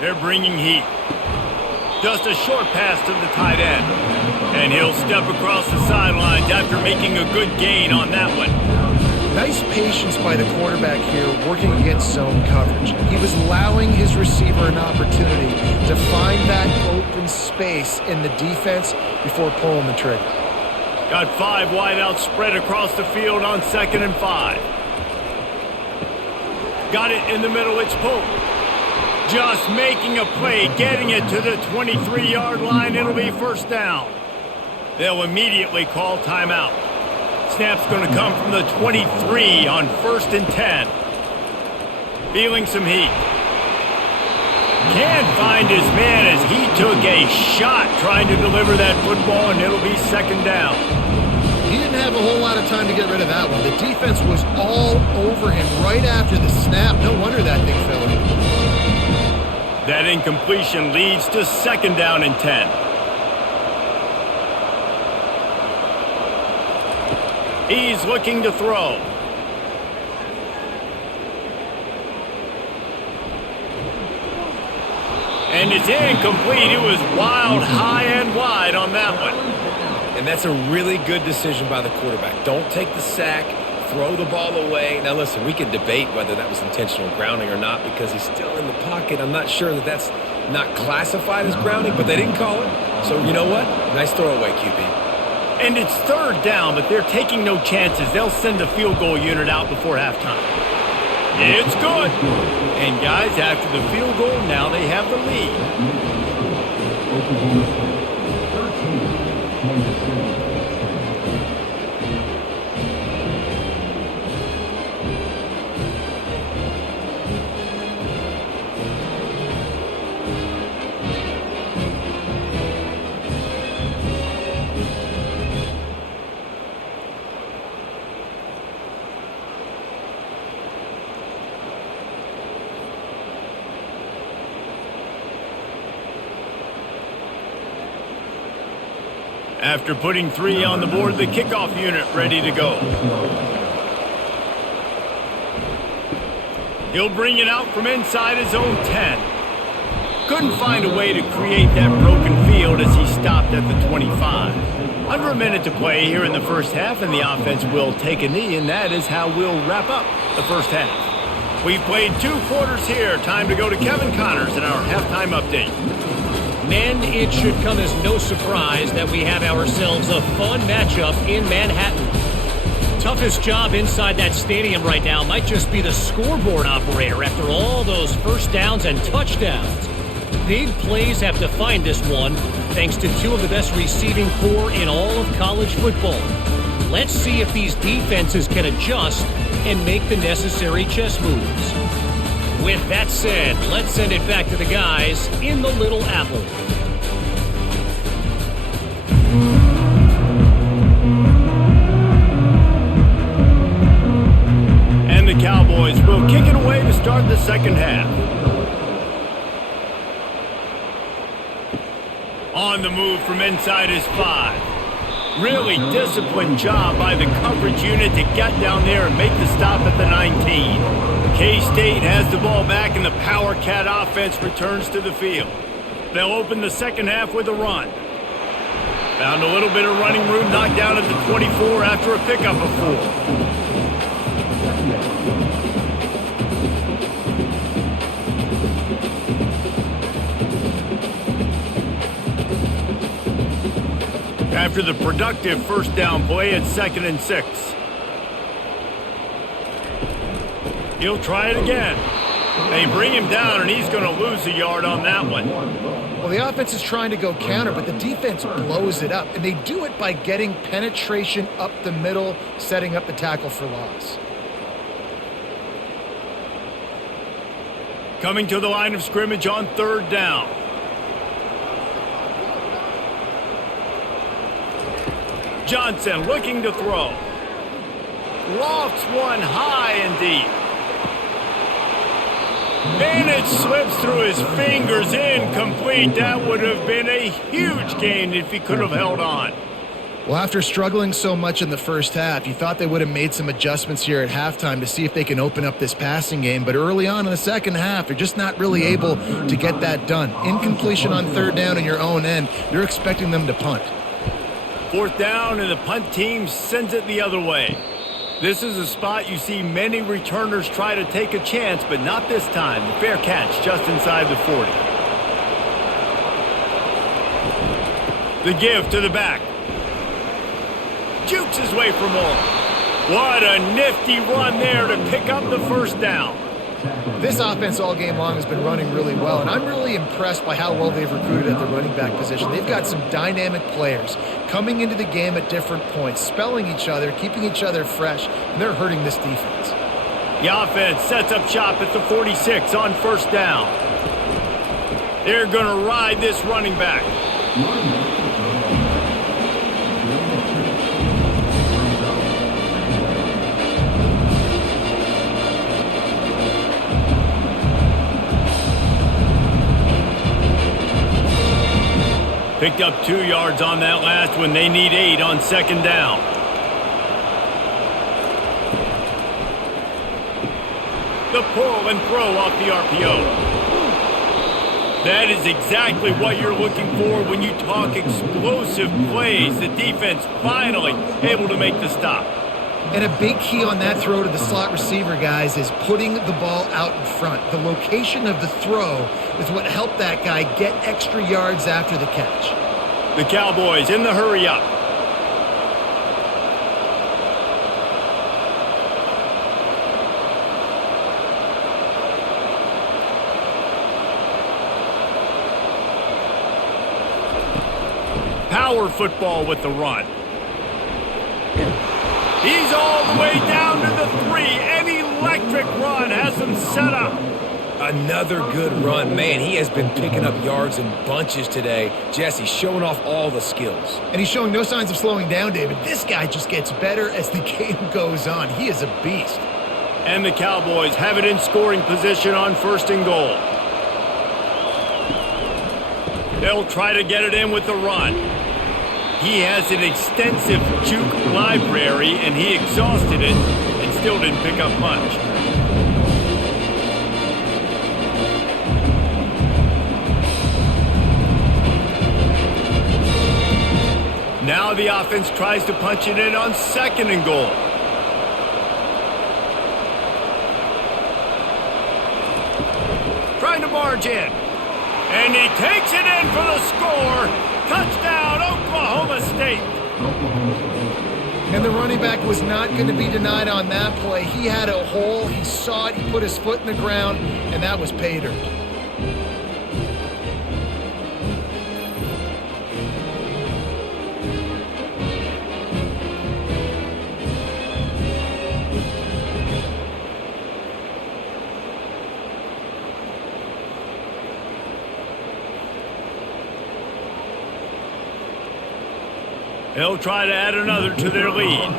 They're bringing heat. Just a short pass to the tight end. And he'll step across the sidelines after making a good gain on that one. Nice patience by the quarterback here working against zone coverage. He was allowing his receiver an opportunity to find that open space in the defense before pulling the trigger. Got 5 wideouts spread across the field on 2nd and 5. Got it in the middle, it's Pope. Just making a play, getting it to the 23-yard line. It'll be first down. They'll immediately call timeout. Snap's going to come from the 23 on 1st and 10. Feeling some heat. Can't find his man as he took a shot trying to deliver that football, and it'll be 2nd down. He didn't have a whole lot of time to get rid of that one. The defense was all over him right after the snap. No wonder that thing fell in. That incompletion leads to 2nd down and 10. He's looking to throw. And it's incomplete. It was wild, high and wide on that one. And that's a really good decision by the quarterback. Don't take the sack, throw the ball away. Now listen, we can debate whether that was intentional grounding or not because he's still in the pocket. I'm not sure that that's not classified as grounding, but they didn't call it. So you know what? Nice throwaway, QB. And it's third down, but they're taking no chances. They'll send the field goal unit out before halftime. It's good. And guys, after the field goal, now they have the lead. After putting 3 on the board, the kickoff unit ready to go. He'll bring it out from inside his own 10. Couldn't find a way to create that broken field as he stopped at the 25. Under a minute to play here in the first half, and the offense will take a knee, and that is how we'll wrap up the first half. We've played 2 quarters here. Time to go to Kevin Connors in our halftime update. Men, it should come as no surprise that we have ourselves a fun matchup in Manhattan. Toughest job inside that stadium right now might just be the scoreboard operator after all those first downs and touchdowns. Big plays have defined this one, thanks to 2 of the best receiving corps in all of college football. Let's see if these defenses can adjust and make the necessary chess moves. With that said, let's send it back to the guys in the Little Apple. And the Cowboys will kick it away to start the second half. On the move from inside his 5. Really disciplined job by the coverage unit to get down there and make the stop at the 19. K-State has the ball back and the Power Cat offense returns to the field. They'll open the second half with a run. Found a little bit of running room, knocked down at the 24 after a pickup of 4. After the productive first down play, it's 2nd and 6. He'll try it again. They bring him down, and he's going to lose a yard on that one. Well, the offense is trying to go counter, but the defense blows it up. And they do it by getting penetration up the middle, setting up the tackle for loss. Coming to the line of scrimmage on 3rd down. Johnson looking to throw. Lofts one high and deep. And it slips through his fingers, incomplete. That would have been a huge gain if he could have held on. Well, after struggling so much in the first half, you thought they would have made some adjustments here at halftime to see if they can open up this passing game. But early on in the second half, they're just not really able to get that done. Incompletion on 3rd down in your own end. You're expecting them to punt. 4th down, and the punt team sends it the other way. This is a spot you see many returners try to take a chance, but not this time. The fair catch just inside the 40. The give to the back. Jukes his way for more. What a nifty run there to pick up the first down. This offense all game long has been running really well, and I'm really impressed by how well they've recruited at the running back position. They've got some dynamic players coming into the game at different points, spelling each other, keeping each other fresh, and they're hurting this defense. The offense sets up shop at the 46 on 1st down. They're going to ride this running back. Picked up 2 yards on that last one. They need 8 on 2nd down. The pull and throw off the RPO. That is exactly what you're looking for when you talk explosive plays. The defense finally able to make the stop. And a big key on that throw to the slot receiver, guys, is putting the ball out in front. The location of the throw is what helped that guy get extra yards after the catch. The Cowboys in the hurry up. Power football with the run. He's all the way down to the 3. An electric run has him set up. Another good run. Man, he has been picking up yards in bunches today. Jesse showing off all the skills. And he's showing no signs of slowing down, David. This guy just gets better as the game goes on. He is a beast. And the Cowboys have it in scoring position on 1st and goal. They'll try to get it in with the run. He has an extensive juke library, and he exhausted it and still didn't pick up much. Now the offense tries to punch it in on 2nd and goal. Trying to barge in. And he takes it in for the score. Touchdown, Oklahoma State. And the running back was not going to be denied on that play. He had a hole. He saw it. He put his foot in the ground, and that was pay dirt. They'll try to add another to their lead.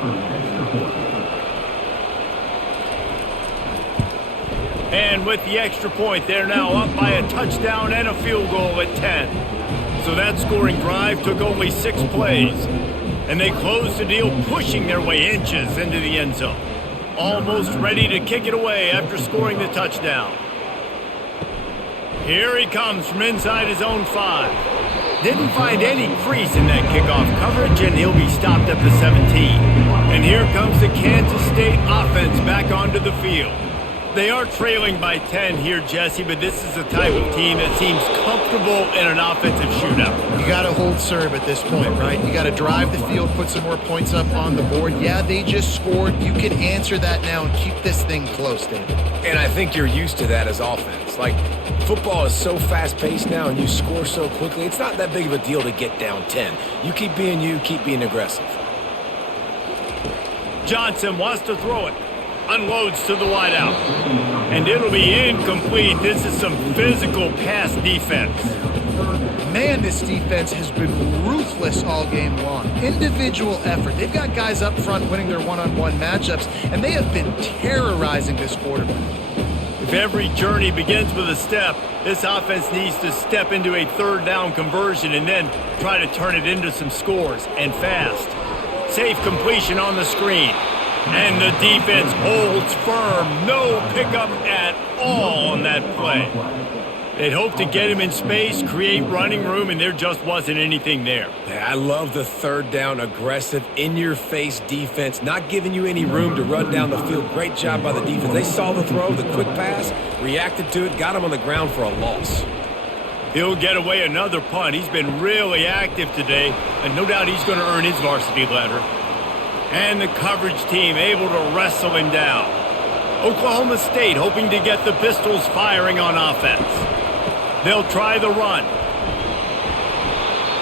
And with the extra point, they're now up by a touchdown and a field goal at 10. So that scoring drive took only 6 plays. And they closed the deal, pushing their way inches into the end zone. Almost ready to kick it away after scoring the touchdown. Here he comes from inside his own 5. Didn't find any crease in that kickoff coverage, and he'll be stopped at the 17. And here comes the Kansas State offense back onto the field. They are trailing by 10 here, Jesse, but this is the type of team that seems comfortable in an offensive shootout. You got to hold serve at this point, right? You got to drive the field, put some more points up on the board. Yeah, they just scored. You can answer that now and keep this thing close, David. And I think you're used to that as offense. Like, football is so fast-paced now and you score so quickly, it's not that big of a deal to get down 10. You keep being aggressive. Johnson wants to throw it. Unloads to the wideout. And it'll be incomplete. This is some physical pass defense. Man, this defense has been ruthless all game long. Individual effort. They've got guys up front winning their one-on-one matchups, and they have been terrorizing this quarterback. If every journey begins with a step, this offense needs to step into a 3rd down conversion and then try to turn it into some scores, and fast. Safe completion on the screen. And the defense holds firm. No pickup at all on that play. They'd hope to get him in space, create running room, and there just wasn't anything there. I love the 3rd down, aggressive, in-your-face defense, not giving you any room to run down the field. Great job by the defense. They saw the throw, the quick pass, reacted to it, got him on the ground for a loss. He'll get away another punt. He's been really active today, and no doubt he's going to earn his varsity letter. And the coverage team able to wrestle him down. Oklahoma State hoping to get the Pistols firing on offense. They'll try the run.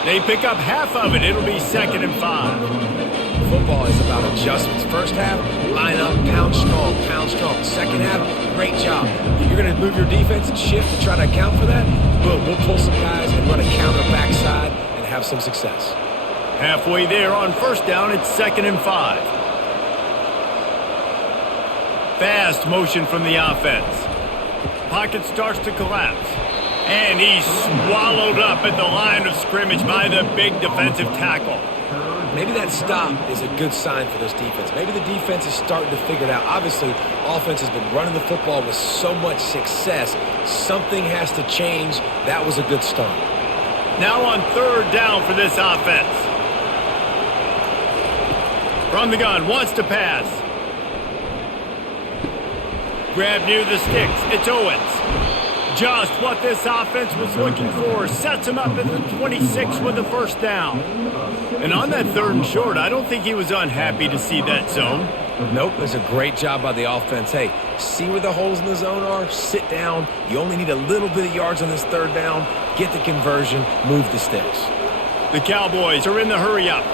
They pick up half of it. It'll be 2nd and 5. Football is about adjustments. First half, line up, pound strong, pound strong. Second half, great job. You're going to move your defense and shift to try to account for that? Boom, we'll pull some guys and run a counter backside and have some success. Halfway there on 1st down, it's 2nd and 5. Fast motion from the offense. Pocket starts to collapse. And he's swallowed up at the line of scrimmage by the big defensive tackle. maybe that stop is a good sign for this defense. Maybe the defense is starting to figure it out. Obviously, offense has been running the football with so much success. Something has to change. That was a good start. Now on third down for this offense. From the gun, wants to pass. Grab near the sticks. It's Owens. Just what this offense was looking for. Sets him up at the 26 with the first down. And on that third and short, I don't think he was unhappy to see that zone. Nope, it was a great job by the offense. Hey, see where the holes in the zone are? Sit down. You only need a little bit of yards on this third down. Get the conversion. Move the sticks. The Cowboys are in the hurry-up.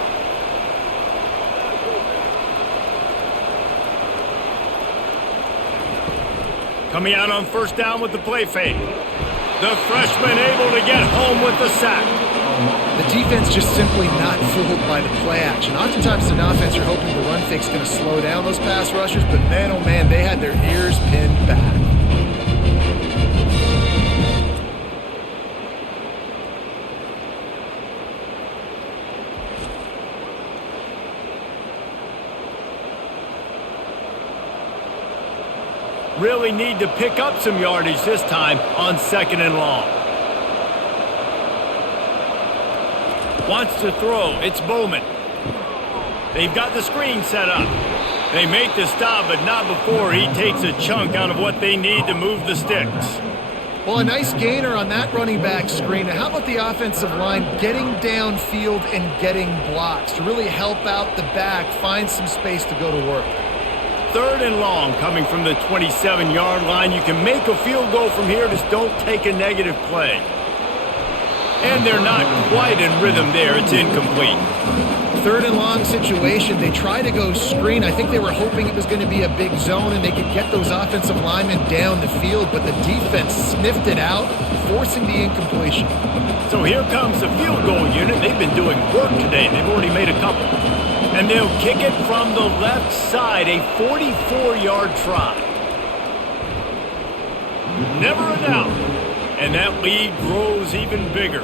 Coming out on first down with the play fake. The freshman able to get home with the sack. The defense just simply not fooled by the play action. Oftentimes, as an offense, you're hoping the run fake's going to slow down those pass rushers, but man, oh man, they had their ears pinned back. Really need to pick up some yardage this time on second and long. Wants to throw. It's Bowman. They've got the screen set up. They make the stop, but not before he takes a chunk out of what they need to move the sticks. Well, a nice gainer on that running back screen. How about the offensive line getting downfield and getting blocks to really help out the back, find some space to go to work? Third and long coming from the 27-yard line. You can make a field goal from here, just don't take a negative play. And they're not quite in rhythm there. It's incomplete. Third and long situation. They try to go screen. I think they were hoping it was going to be a big zone and they could get those offensive linemen down the field, but the defense sniffed it out, forcing the incompletion. So here comes the field goal unit. They've been doing work today. They've already made a couple. And they'll kick it from the left side, a 44-yard try. Never a doubt. And that lead grows even bigger.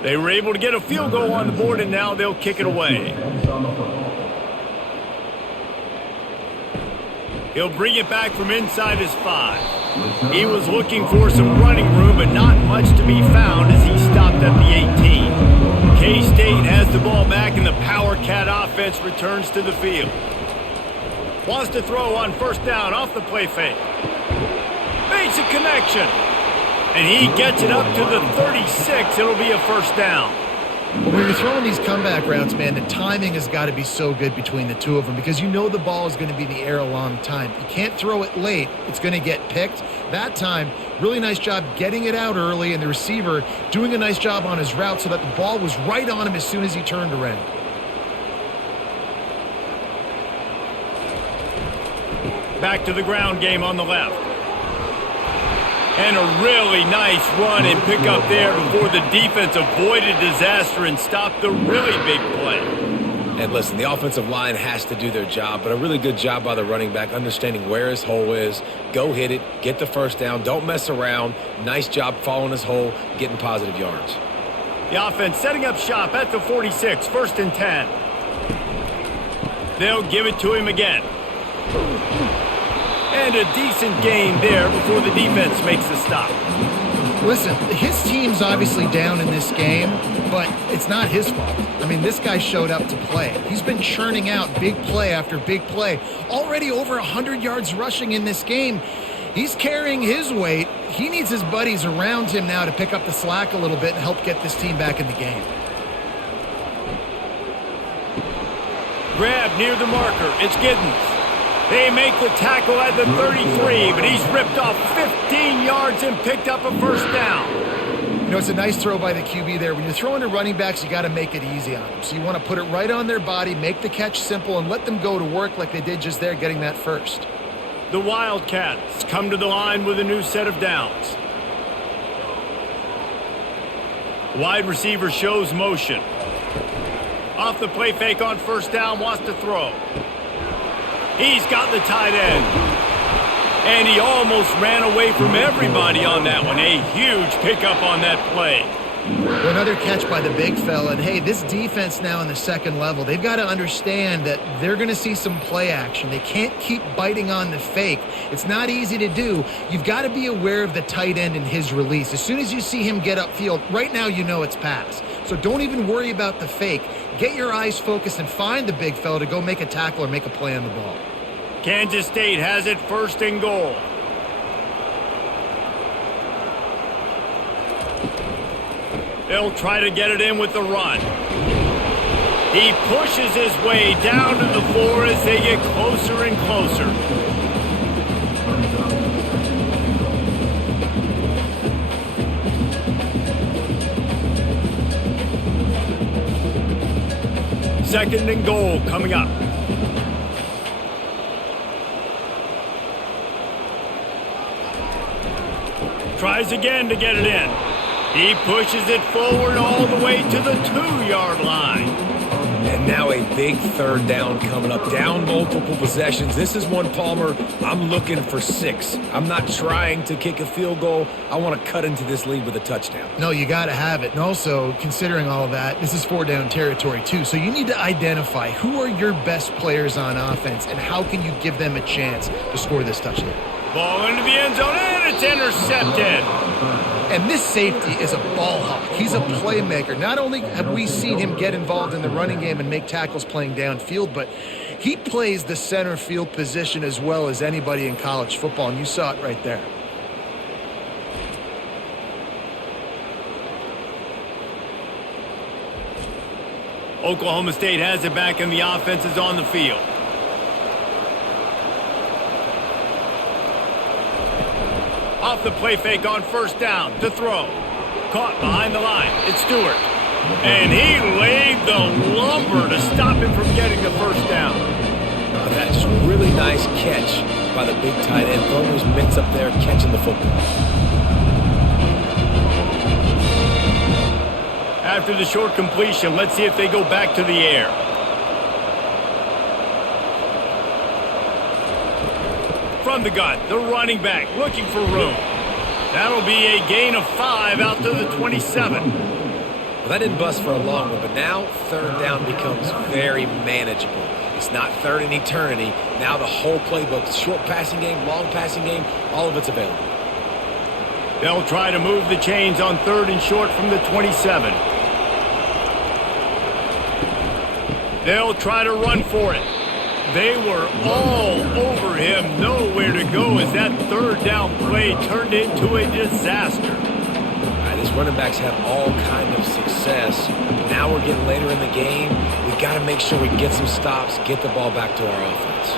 They were able to get a field goal on the board, and now they'll kick it away. He'll bring it back from inside his 5. He was looking for some running room, but not much to be found as he stopped at the 18. K-State has the ball back, and the Power Cat offense returns to the field. Wants to throw on first down off the play fake. Makes a connection. And he gets it up to the 36. It'll be a first down. Well, when you're throwing these comeback routes, man, the timing has got to be so good between the two of them because you know the ball is going to be in the air a long time. You can't throw it late. It's going to get picked. That time, really nice job getting it out early, and the receiver doing a nice job on his route so that the ball was right on him as soon as he turned around. Back to the ground game on the left. And a really nice run and pick up there before the defense avoided disaster and stopped the really big play. And listen, the offensive line has to do their job, but a really good job by the running back understanding where his hole is. Go hit it, get the first down, don't mess around. Nice job following his hole, getting positive yards. The offense setting up shop at the 46, 1st and 10. They'll give it to him again. And a decent gain there before the defense makes the stop. Listen, his team's obviously down in this game, but it's not his fault. I mean, this guy showed up to play. He's been churning out big play after big play. Already over 100 yards rushing in this game. He's carrying his weight. He needs his buddies around him now to pick up the slack a little bit and help get this team back in the game. Grab near the marker. It's Giddens. They make the tackle at the 33, but he's ripped off 15 yards and picked up a first down. You know, it's a nice throw by the QB there. When you're throwing to running backs, you got to make it easy on them. So you want to put it right on their body, make the catch simple, and let them go to work like they did just there, getting that first. The Wildcats come to the line with a new set of downs. Wide receiver shows motion. Off the play fake on first down, wants to throw. He's got the tight end. And he almost ran away from everybody on that one. A huge pickup on that play. Another catch by the big fella. And hey, this defense now in the second level, they've got to understand that they're going to see some play action. They can't keep biting on the fake. It's not easy to do. You've got to be aware of the tight end and his release. As soon as you see him get upfield, right now you know it's pass. So don't even worry about the fake. Get your eyes focused and find the big fella to go make a tackle or make a play on the ball. Kansas State has it first and goal. They'll try to get it in with the run. He pushes his way down to the floor as they get closer and closer. Second and goal coming up. Tries again to get it in. He pushes it forward all the way to the 2-yard line. And now a big third down coming up. Down multiple possessions. This is one, Palmer, I'm looking for 6. I'm not trying to kick a field goal. I want to cut into this lead with a touchdown. No, you got to have it. And also, considering all of that, this is 4-down territory too. So you need to identify who are your best players on offense and how can you give them a chance to score this touchdown. Ball into the end zone, and it's intercepted. And this safety is a ball hawk. He's a playmaker. Not only have we seen him get involved in the running game and make tackles playing downfield, but he plays the center field position as well as anybody in college football, and you saw it right there. Oklahoma State has it back, and the offense is on the field. Off the play fake on first down to throw. Caught behind the line. It's Stewart. And he laid the lumber to stop him from getting the first down. That's a really nice catch by the big tight end. Throwing his mitts up there, catching the football. After the short completion, let's see if they go back to the air. From the gun, the running back looking for room. That'll be a gain of 5 out to the 27. Well, that didn't bust for a long one, but now third down becomes very manageable. It's not third in eternity. Now the whole playbook, short passing game, long passing game, all of it's available. They'll try to move the chains on third and short from the 27. They'll try to run for it. They were all over him, nowhere to go as that third down play turned into a disaster. These running backs have all kind of success. Now we're getting later in the game. We got to make sure we get some stops, get the ball back to our offense.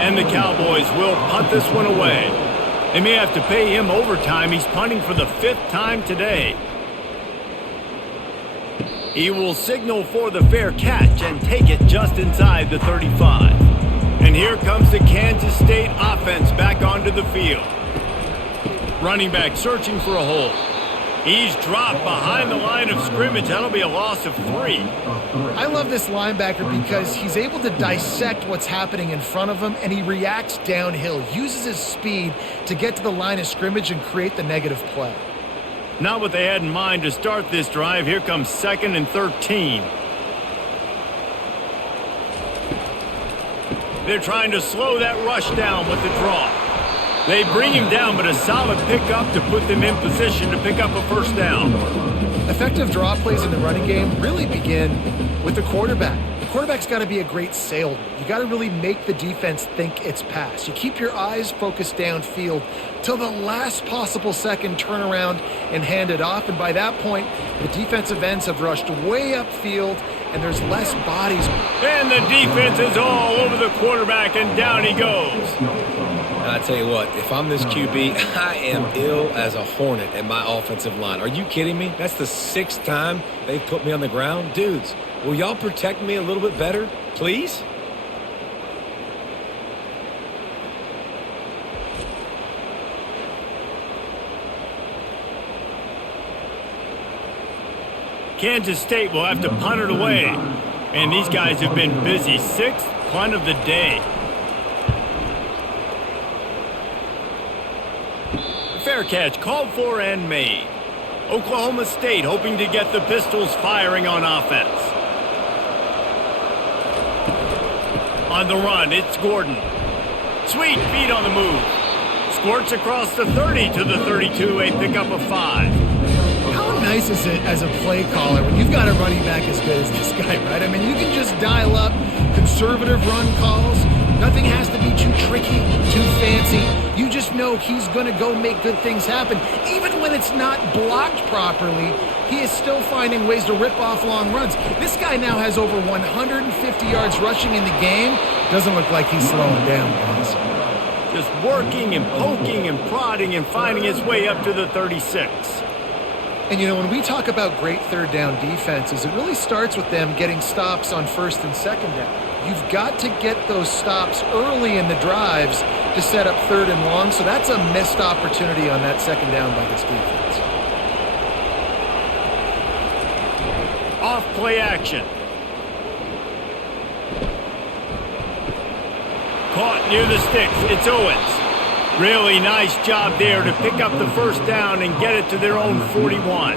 And the Cowboys will punt this one away. They may have to pay him overtime. He's punting for the 5th time today. He will signal for the fair catch and take it just inside the 35. And here comes the Kansas State offense back onto the field. Running back searching for a hole. He's dropped behind the line of scrimmage. That'll be a loss of 3. I love this linebacker because he's able to dissect what's happening in front of him, and he reacts downhill, uses his speed to get to the line of scrimmage and create the negative play. Not what they had in mind to start this drive. Here comes 2nd and 13. They're trying to slow that rush down with the draw. They bring him down, but a solid pickup to put them in position to pick up a first down. Effective draw plays in the running game really begin with the quarterback. The quarterback's got to be a great salesman. You got to really make the defense think it's pass. You keep your eyes focused downfield till the last possible second, turn around and hand it off. And by that point, the defensive ends have rushed way upfield, and there's less bodies. And the defense is all over the quarterback, and down he goes. tell you what, if I'm this QB, I am ill as a hornet at my offensive line. Are you kidding me? That's the 6th time they've put me on the ground. Dudes, will y'all protect me a little bit better, please? Kansas State will have to punt it away. And these guys have been busy. 6th punt of the day. Fair catch called for and made. Oklahoma State hoping to get the Pistols firing on offense. On the run, it's Gordon. Sweet feet on the move. Squirts across the 30 to the 32, a pickup of 5. How nice is it as a play caller when you've got a running back as good as this guy, right? I mean, you can just dial up conservative run calls. Nothing has to be too tricky, too fancy. You just know he's going to go make good things happen. Even when it's not blocked properly, he is still finding ways to rip off long runs. This guy now has over 150 yards rushing in the game. Doesn't look like he's slowing down, guys. Just working and poking and prodding and finding his way up to the 36. And, you know, when we talk about great third down defenses, it really starts with them getting stops on first and second down. You've got to get those stops early in the drives to set up third and long, so that's a missed opportunity on that second down by this defense. Off play action. Caught near the sticks. It's Owens. Really nice job there to pick up the first down and get it to their own 41.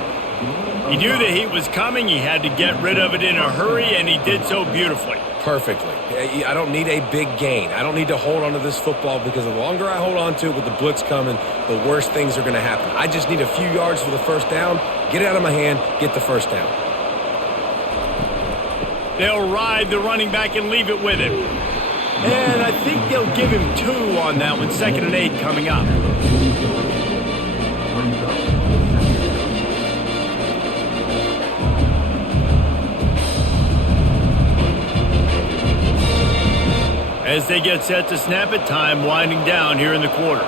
He knew the heat was coming. He had to get rid of it in a hurry, and he did so beautifully. Perfectly. I don't need a big gain. I don't need to hold on to this football because the longer I hold on to it with the blitz coming, the worse things are going to happen. I just need a few yards for the first down, get it out of my hand, get the first down. They'll ride the running back and leave it with him. And I think they'll give him 2 on that one. 2nd and 8 coming up. As they get set to snap it, time winding down here in the quarter.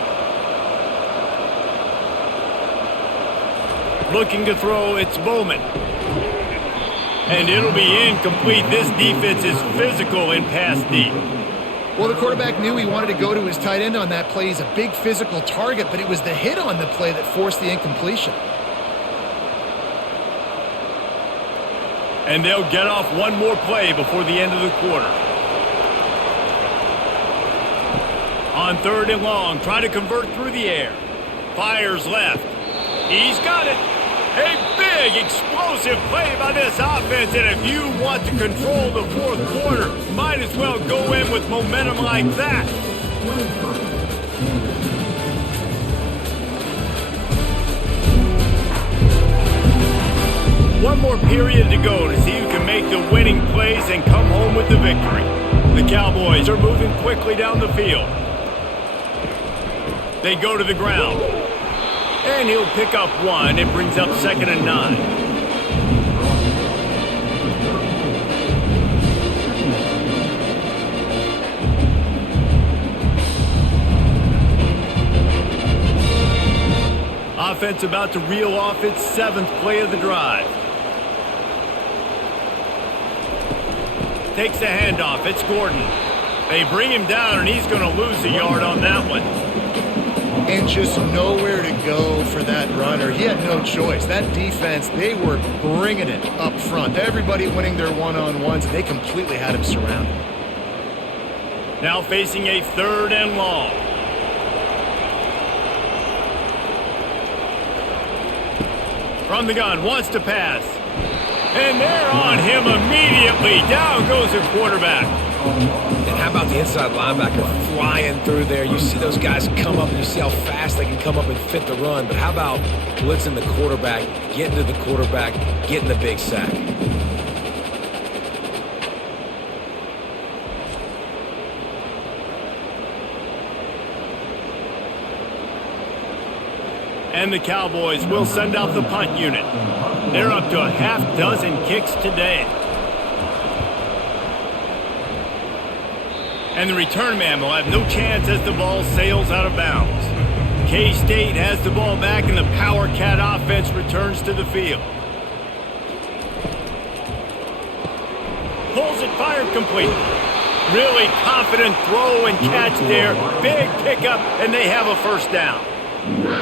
Looking to throw, it's Bowman. And it'll be incomplete. This defense is physical in pass deep. Well, the quarterback knew he wanted to go to his tight end on that play. He's a big physical target, but it was the hit on the play that forced the incompletion. And they'll get off one more play before the end of the quarter. On 3rd and long, try to convert through the air. Fires left. He's got it. A big, explosive play by this offense, and if you want to control the 4th quarter, might as well go in with momentum like that. One more period to go to see who can make the winning plays and come home with the victory. The Cowboys are moving quickly down the field. They go to the ground. And he'll pick up 1. It brings up 2nd and 9. Offense about to reel off its 7th play of the drive. Takes the handoff. It's Gordon. They bring him down, and he's going to lose a yard on that one. And just nowhere to go for that runner. He had no choice. That defense, they were bringing it up front. Everybody winning their one-on-ones, and they completely had him surrounded. Now facing a 3rd and long. From the gun, wants to pass. And they're on him immediately. Down goes the quarterback. And how about the inside linebacker flying through there? You see those guys come up and you see how fast they can come up and fit the run. But how about blitzing the quarterback, getting to the quarterback, getting the big sack? And the Cowboys will send out the punt unit. They're up to a half-dozen kicks today. And the return man will have no chance as the ball sails out of bounds. K-State has the ball back and the Power Cat offense returns to the field. Pulls it, fired complete. Really confident throw and catch there. Big pickup, and they have a first down.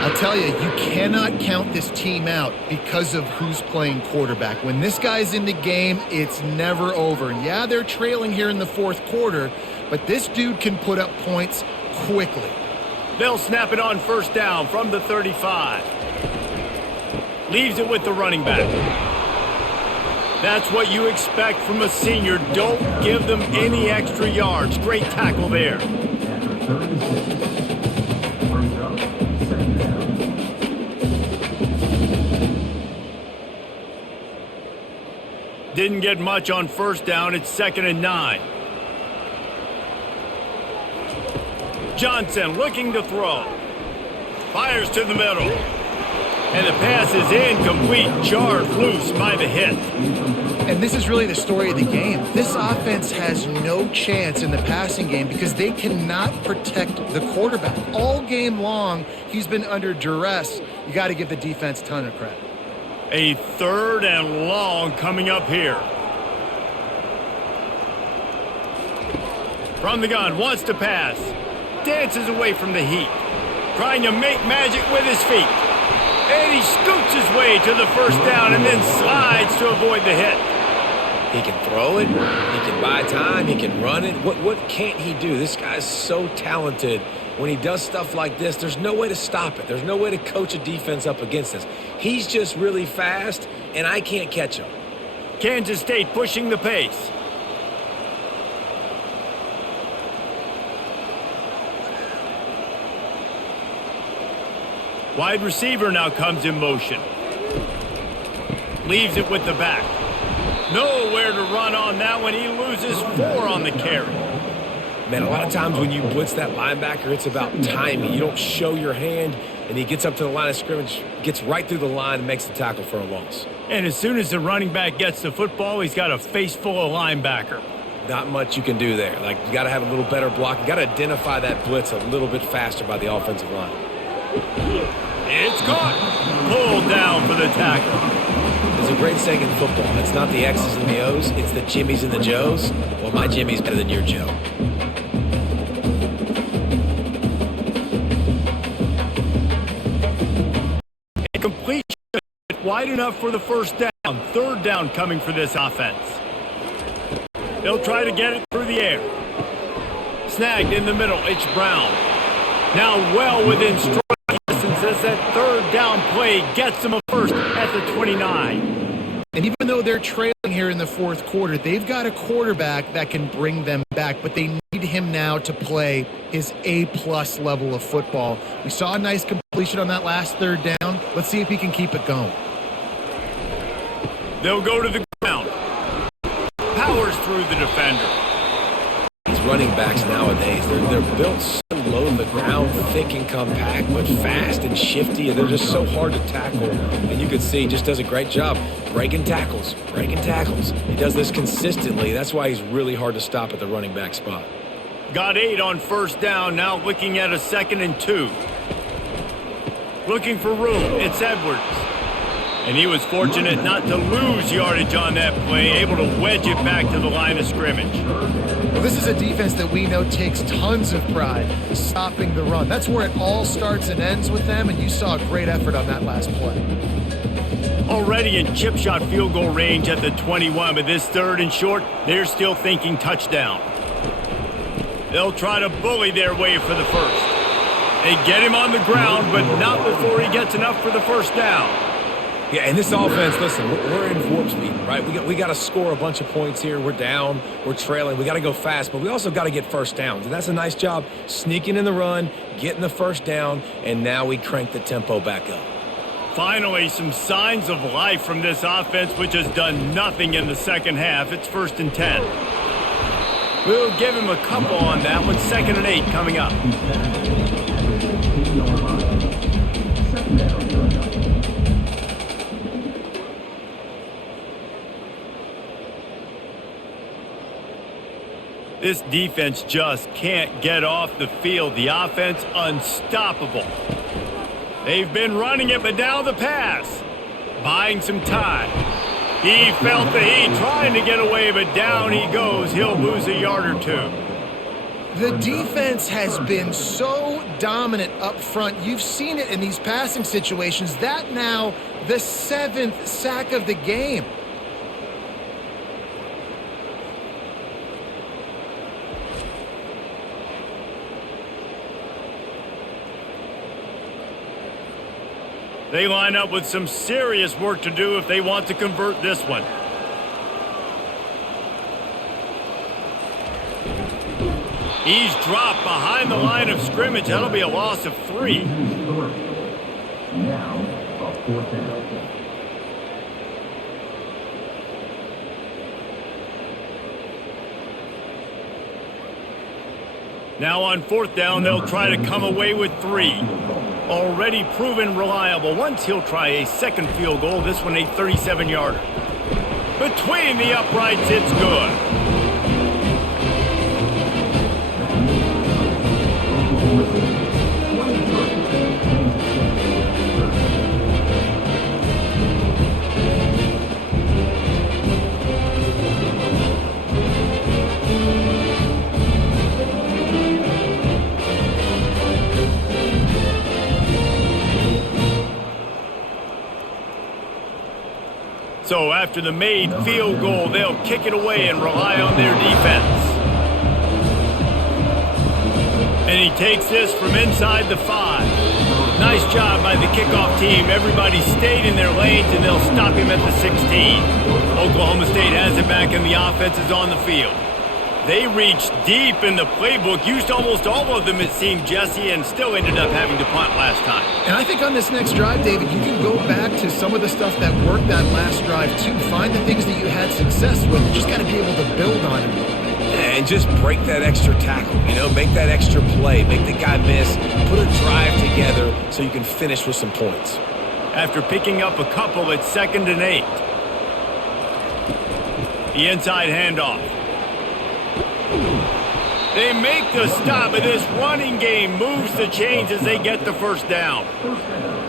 I'll tell you, you cannot count this team out because of who's playing quarterback. When this guy's in the game, it's never over. Yeah, they're trailing here in the fourth quarter, but this dude can put up points quickly. They'll snap it on first down from the 35. Leaves it with the running back. That's what you expect from a senior. Don't give them any extra yards. Great tackle there. Didn't get much on first down. It's 2nd and 9. Johnson looking to throw. Fires to the middle. And the pass is incomplete. Jarred loose by the hit. And this is really the story of the game. This offense has no chance in the passing game because they cannot protect the quarterback. All game long, he's been under duress. You got to give the defense a ton of credit. A 3rd and long coming up here. From the gun, wants to pass. Dances away from the heat. Trying to make magic with his feet. And he scoots his way to the first down and then slides to avoid the hit. He can throw it. He can buy time. He can run it. What can't he do? This guy's so talented. When he does stuff like this, there's no way to stop it. There's no way to coach a defense up against this. He's just really fast, and I can't catch him. Kansas State pushing the pace. Wide receiver now comes in motion. Leaves it with the back. Nowhere to run on that one. He loses 4 on the carry. Man, a lot of times when you blitz that linebacker, it's about timing. You don't show your hand, and he gets up to the line of scrimmage, gets right through the line, and makes the tackle for a loss. And as soon as the running back gets the football, he's got a face full of linebacker. Not much you can do there. Like, you got to have a little better block. You got to identify that blitz a little bit faster by the offensive line. It's caught. Pulled down for the tackle. There's a great saying in football. It's not the X's and the O's. It's the Jimmies and the Joes. Well, my Jimmy's better than your Joe. A completion wide enough for the first down. 3rd down coming for this offense. They'll try to get it through the air. Snagged in the middle. It's Brown. Now well within strike distance as that 3rd down play gets them a first at the 29. And even though they're trailing here in the fourth quarter, they've got a quarterback that can bring them back, but they need him now to play his A-plus level of football. We saw a nice completion on that last 3rd down. Let's see if he can keep it going. They'll go to the ground. Powers through the defender. These running backs nowadays, they're built so low to the ground, thick and compact, but fast and shifty, and they're just so hard to tackle. And you can see he just does a great job breaking tackles. He does this consistently. That's why he's really hard to stop at the running back spot. Got 8 on first down, now looking at a 2nd and 2. Looking for room, it's Edwards. And he was fortunate not to lose yardage on that play, able to wedge it back to the line of scrimmage. Well, this is a defense that we know takes tons of pride in stopping the run. That's where it all starts and ends with them, and you saw a great effort on that last play. Already in chip shot field goal range at the 21, but this 3rd and short, they're still thinking touchdown. They'll try to bully their way for the first. They get him on the ground, but not before he gets enough for the first down. Yeah, and this offense, listen, we're in warp speed, right? We got to score a bunch of points here. We're down. We're trailing. We got to go fast, but we also got to get first downs. And that's a nice job sneaking in the run, getting the first down, and now we crank the tempo back up. Finally, some signs of life from this offense, which has done nothing in the second half. It's 1st and 10. We'll give him a couple on that one. 2nd and 8 coming up. This defense just can't get off the field. The offense unstoppable. They've been running it, but now the pass. Buying some time. He felt the heat trying to get away, but down he goes. He'll lose a yard or two. The defense has been so dominant up front. You've seen it in these passing situations. That now the 7th sack of the game. They line up with some serious work to do if they want to convert this one. He's dropped behind the line of scrimmage. That'll be a loss of 3. Now, a 4th down. Now on 4th down, they'll try to come away with 3. Already proven reliable. Once he'll try a second field goal, this one a 37-yarder. Between the uprights, it's good. So after the made field goal, they'll kick it away and rely on their defense. And he takes this from inside the 5. Nice job by the kickoff team. Everybody stayed in their lanes, and they'll stop him at the 16. Oklahoma State has it back, and the offense is on the field. They reached deep in the playbook, used almost all of them, it seemed, Jesse, and still ended up having to punt last time. And I think on this next drive, David, you can go back to some of the stuff that worked that last drive, too. Find the things that you had success with. You just got to be able to build on it. And just break that extra tackle, make that extra play, make the guy miss, put a drive together so you can finish with some points. After picking up a couple, it's 2nd and 8. The inside handoff. They make the stop, but this running game moves the chains as they get the first down.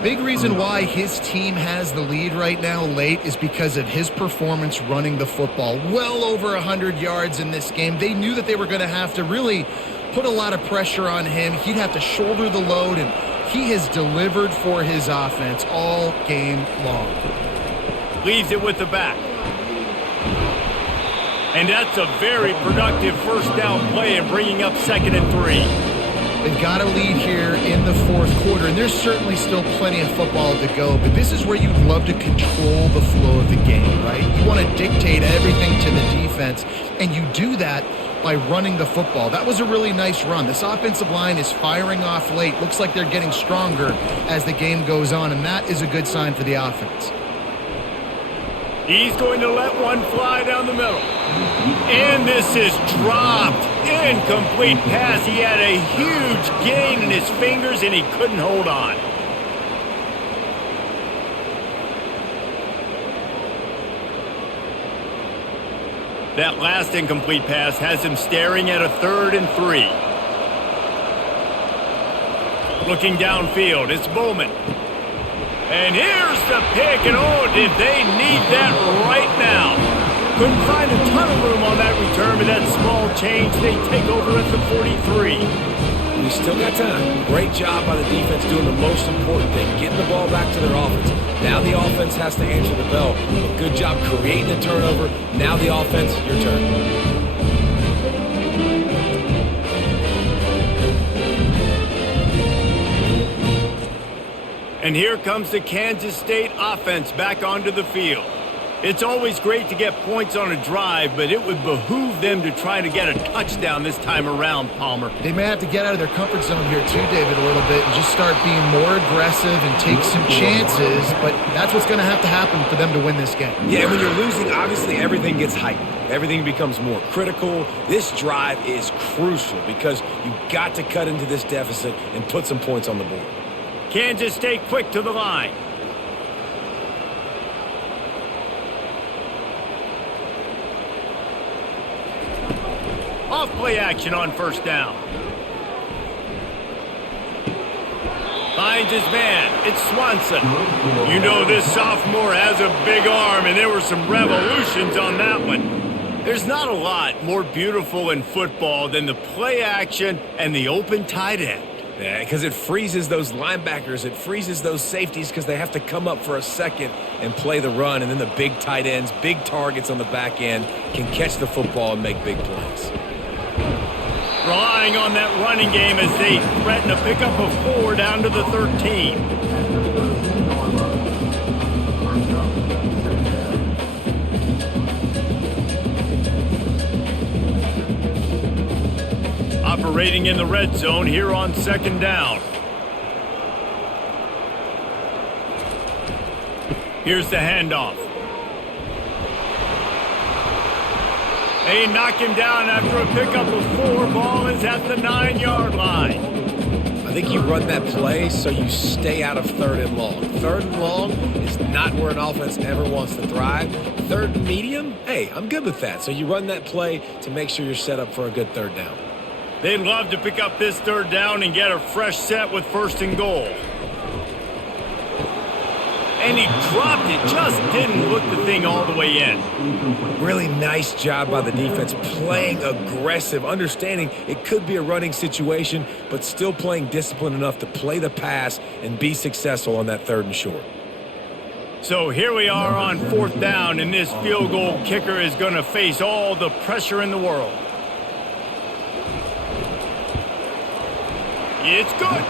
Big reason why his team has the lead right now late is because of his performance running the football. Well over 100 yards in this game. They knew that they were going to have to really put a lot of pressure on him. He'd have to shoulder the load, and he has delivered for his offense all game long. Leaves it with the back. And that's a very productive first down play and bringing up 2nd and 3. They've got a lead here in the 4th quarter, and there's certainly still plenty of football to go, but this is where you'd love to control the flow of the game, right? You want to dictate everything to the defense, and you do that by running the football. That was a really nice run. This offensive line is firing off late. Looks like they're getting stronger as the game goes on, and that is a good sign for the offense. He's going to let one fly down the middle. And this is dropped. Incomplete pass. He had a huge gain in his fingers, and he couldn't hold on. That last incomplete pass has him staring at a 3rd and 3. Looking downfield, it's Bowman. And here's the pick, and oh, did they need that right now. Couldn't find a ton of room on that return, but that small change, they take over at the 43. We still got time. Great job by the defense doing the most important thing, getting the ball back to their offense. Now the offense has to answer the bell. But good job creating the turnover. Now the offense, your turn. And here comes the Kansas State offense back onto the field. It's always great to get points on a drive, but it would behoove them to try to get a touchdown this time around, Palmer. They may have to get out of their comfort zone here too, David, a little bit and just start being more aggressive and take some chances, but that's what's going to happen for them to win this game. Yeah, when you're losing, obviously everything gets heightened. Everything becomes more critical. This drive is crucial because you've got to cut into this deficit and put some points on the board. Kansas State quick to the line. Off play action on first down. Finds his man. It's Swanson. You know this sophomore has a big arm, and there were some revolutions on that one. There's not a lot more beautiful in football than the play action and the open tight end. Yeah, because it freezes those linebackers. It freezes those safeties because they have to come up for a second and play the run. And then the big tight ends, big targets on the back end can catch the football and make big plays. Relying on that running game as they threaten to pick up a 4 down to the 13. Operating in the red zone here on second down. Here's the handoff. They knock him down after a pickup of 4. Ball is at the 9-yard line. I think you run that play so you stay out of third and long. Third and long is not where an offense ever wants to thrive. Third and medium, hey, I'm good with that. So you run that play to make sure you're set up for a good third down. They'd love to pick up this third down and get a fresh set with first and goal. And he dropped it, just didn't look the thing all the way in. Really nice job by the defense, playing aggressive, understanding it could be a running situation, but still playing disciplined enough to play the pass and be successful on that third and short. So here we are on fourth down, and this field goal kicker is going to face all the pressure in the world. It's good.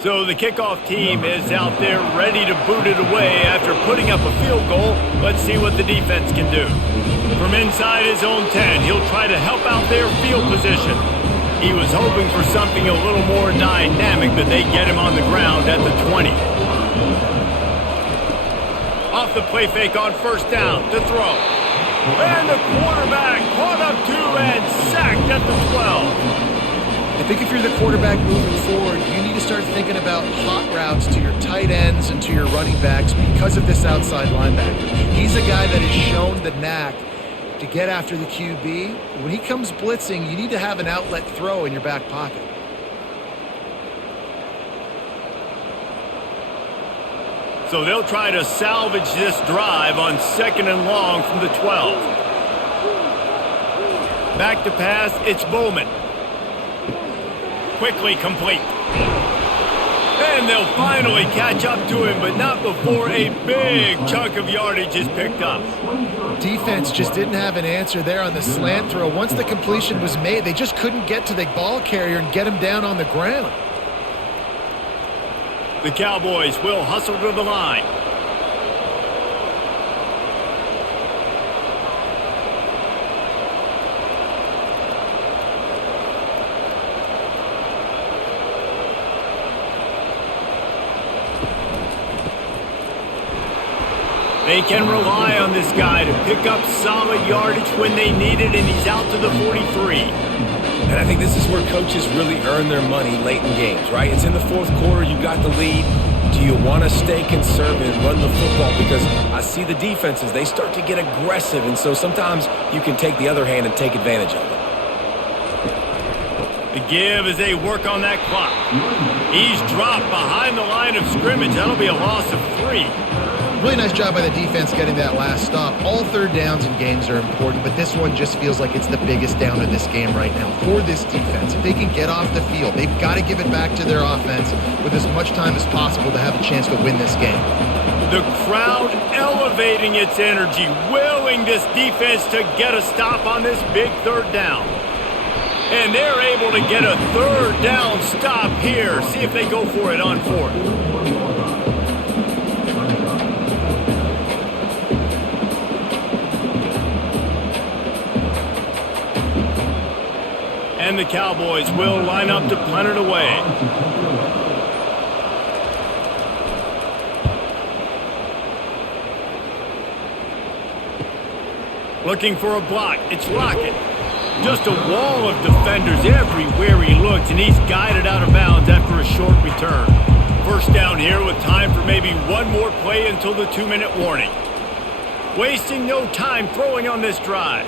So the kickoff team is out there ready to boot it away after putting up a field goal. Let's see what the defense can do. From inside his own 10, he'll try to help out their field position. He was hoping for something a little more dynamic, but they get him on the ground at the 20. Off the play fake on first down to throw. And the quarterback caught up to and sacked at the 12. I think if you're the quarterback moving forward, you need to start thinking about hot routes to your tight ends and to your running backs because of this outside linebacker. He's a guy that has shown the knack to get after the QB. When he comes blitzing, you need to have an outlet throw in your back pocket. So they'll try to salvage this drive on second and long from the 12. Back to pass, it's Bowman. Quickly complete. And they'll finally catch up to him, but not before a big chunk of yardage is picked up. Defense just didn't have an answer there on the slant throw. Once the completion was made, they just couldn't get to the ball carrier and get him down on the ground. The Cowboys will hustle to the line. They can rely on this guy to pick up solid yardage when they need it, and he's out to the 43. And I think this is where coaches really earn their money late in games, right? It's in the fourth quarter, you got the lead. Do you want to stay conservative, run the football? Because I see the defenses, they start to get aggressive, and so sometimes you can take the other hand and take advantage of it. The give as they work on that clock. He's dropped behind the line of scrimmage. That'll be a loss of 3. Really nice job by the defense getting that last stop. All third downs in games are important, but this one just feels like it's the biggest down in this game right now for this defense. If they can get off the field, they've got to give it back to their offense with as much time as possible to have a chance to win this game. The crowd elevating its energy, willing this defense to get a stop on this big third down. And they're able to get a third down stop here. See if they go for it on fourth. the Cowboys will line up to punt it away. Looking for a block. It's Lockett. Just a wall of defenders everywhere he looks, and he's guided out of bounds after a short return. First down here with time for maybe one more play until the 2-minute warning. Wasting no time throwing on this drive.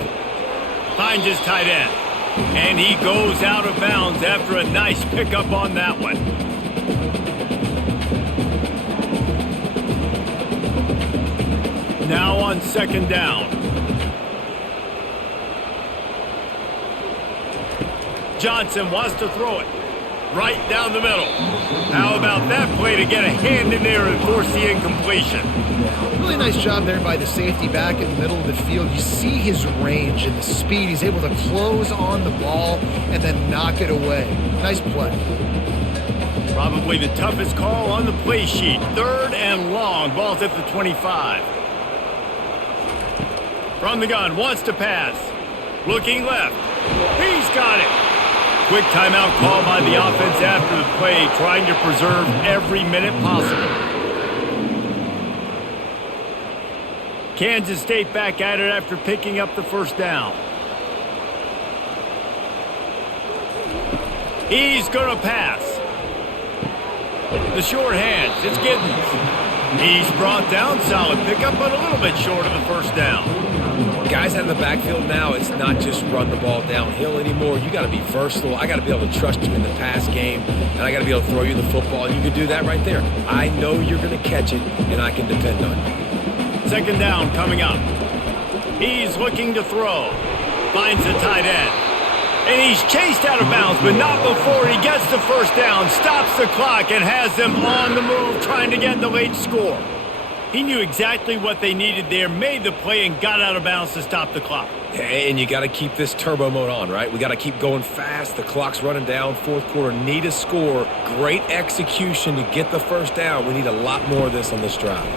Finds his tight end. And he goes out of bounds after a nice pickup on that one. Now on second down. Johnson wants to throw it right down the middle. How about that play to get a hand in there and force the incompletion? Really nice job there by the safety back in the middle of the field. You see his range and the speed. He's able to close on the ball and then knock it away. Nice play. Probably the toughest call on the play sheet. 3rd and long. Ball's at the 25. From the gun, wants to pass. Looking left. He's got it. Quick timeout call by the offense after the play, trying to preserve every minute possible. Kansas State back at it after picking up the first down. He's going to pass. The short hands, it's Giddens. He's brought down, solid pickup, but a little bit short of the first down. Guys out in the backfield now, it's not just run the ball downhill anymore. You got to be versatile. I got to be able to trust you in the pass game, and I got to be able to throw you the football, and you can do that right there. I know you're going to catch it, and I can depend on you. Second down coming up. He's looking to throw. Finds the tight end. And he's chased out of bounds, but not before he gets the first down, stops the clock, and has them on the move trying to get the late score. He knew exactly what they needed there, made the play, and got out of bounds to stop the clock. And you got to keep this turbo mode on, right? We got to keep going fast. The clock's running down. Fourth quarter, need a score. Great execution to get the first down. We need a lot more of this on this drive.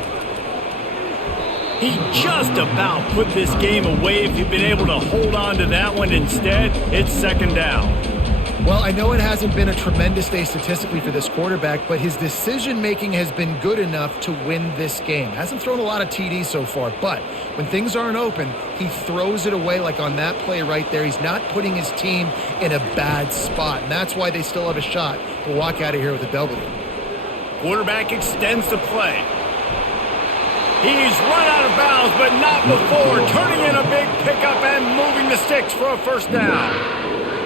He just about put this game away if he'd been able to hold on to that one. Instead, it's second down. Well, I know it hasn't been a tremendous day statistically for this quarterback, but his decision-making has been good enough to win this game. Hasn't thrown a lot of TDs so far, but when things aren't open, he throws it away like on that play right there. He's not putting his team in a bad spot, and that's why they still have a shot to walk out of here with a W. Quarterback extends the play. He's run out of bounds, but not before turning in a big pickup and moving the sticks for a first down.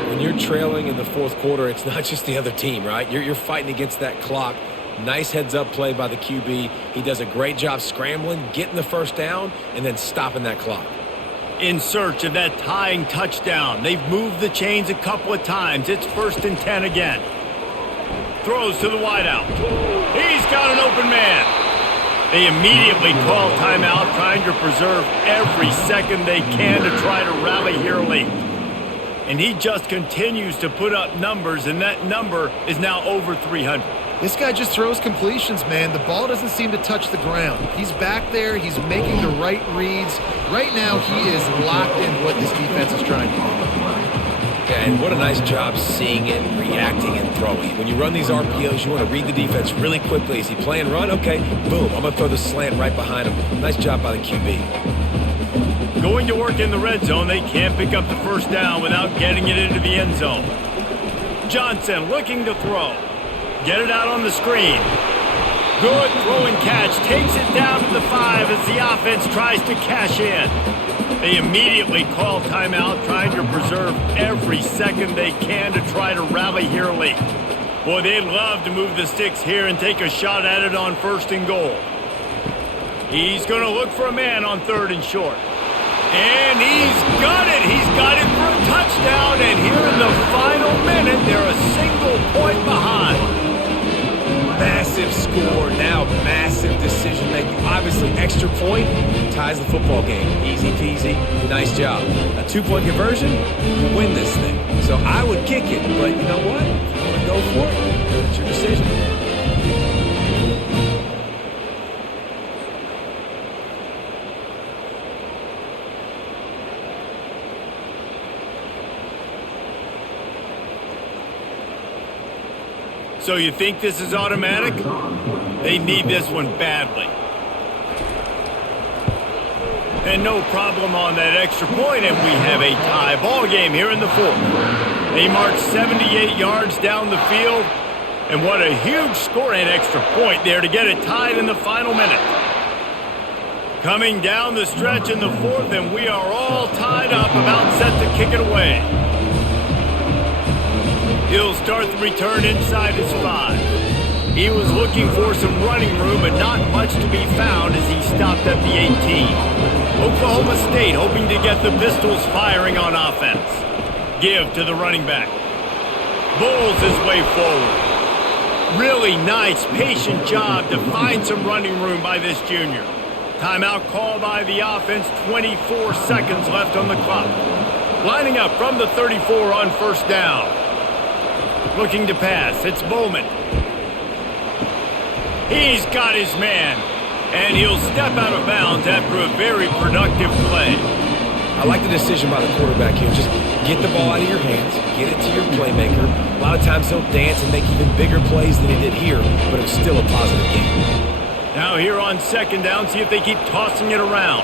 When you're trailing in the fourth quarter, it's not just the other team, right? You're fighting against that clock. Nice heads-up play by the QB. He does a great job scrambling, getting the first down, and then stopping that clock. In search of that tying touchdown. They've moved the chains a couple of times. It's 1st and 10 again. Throws to the wideout. He's got an open man. They immediately call timeout, trying to preserve every second they can to try to rally here late. And he just continues to put up numbers, and that number is now over 300. This guy just throws completions, man. The ball doesn't seem to touch the ground. He's back there. He's making the right reads. Right now, he is locked in what this defense is trying to do. Yeah, and what a nice job seeing it, reacting, and throwing. When you run these RPOs, you want to read the defense really quickly. Is he playing run? Okay, boom. I'm going to throw the slant right behind him. Nice job by the QB. Going to work in the red zone, they can't pick up the first down without getting it into the end zone. Johnson looking to throw. Get it out on the screen. Good throw and catch. Takes it down to the 5 as the offense tries to cash in. They immediately call timeout, trying to preserve every second they can to try to rally here late. Boy, they'd love to move the sticks here and take a shot at it on 1st and goal. He's going to look for a man on 3rd and short. And he's got it. He's got it for a touchdown. And here in the final minute, they're a single point behind. Massive score, now massive decision making. Obviously, extra point ties the football game. Easy peasy, nice job. A 2-point conversion, you win this thing. So I would kick it, but you know what? If you want to go for it, that's your decision. So you think this is automatic? They need this one badly. And no problem on that extra point, and we have a tie ball game here in the fourth. They march 78 yards down the field, and what a huge score and extra point there to get it tied in the final minute. Coming down the stretch in the fourth, and we are all tied up, about set to kick it away. He'll start the return inside his 5. He was looking for some running room, but not much to be found as he stopped at the 18. Oklahoma State hoping to get the Pistols firing on offense. Give to the running back. Bowls his way forward. Really nice, patient job to find some running room by this junior. Timeout called by the offense, 24 seconds left on the clock. Lining up from the 34 on first down. Looking to pass, it's Bowman. He's got his man, and he'll step out of bounds after a very productive play. I like the decision by the quarterback here. Just get the ball out of your hands, get it to your playmaker. A lot of times he'll dance and make even bigger plays than he did here, but it's still a positive game. Now here on second down, see if they keep tossing it around.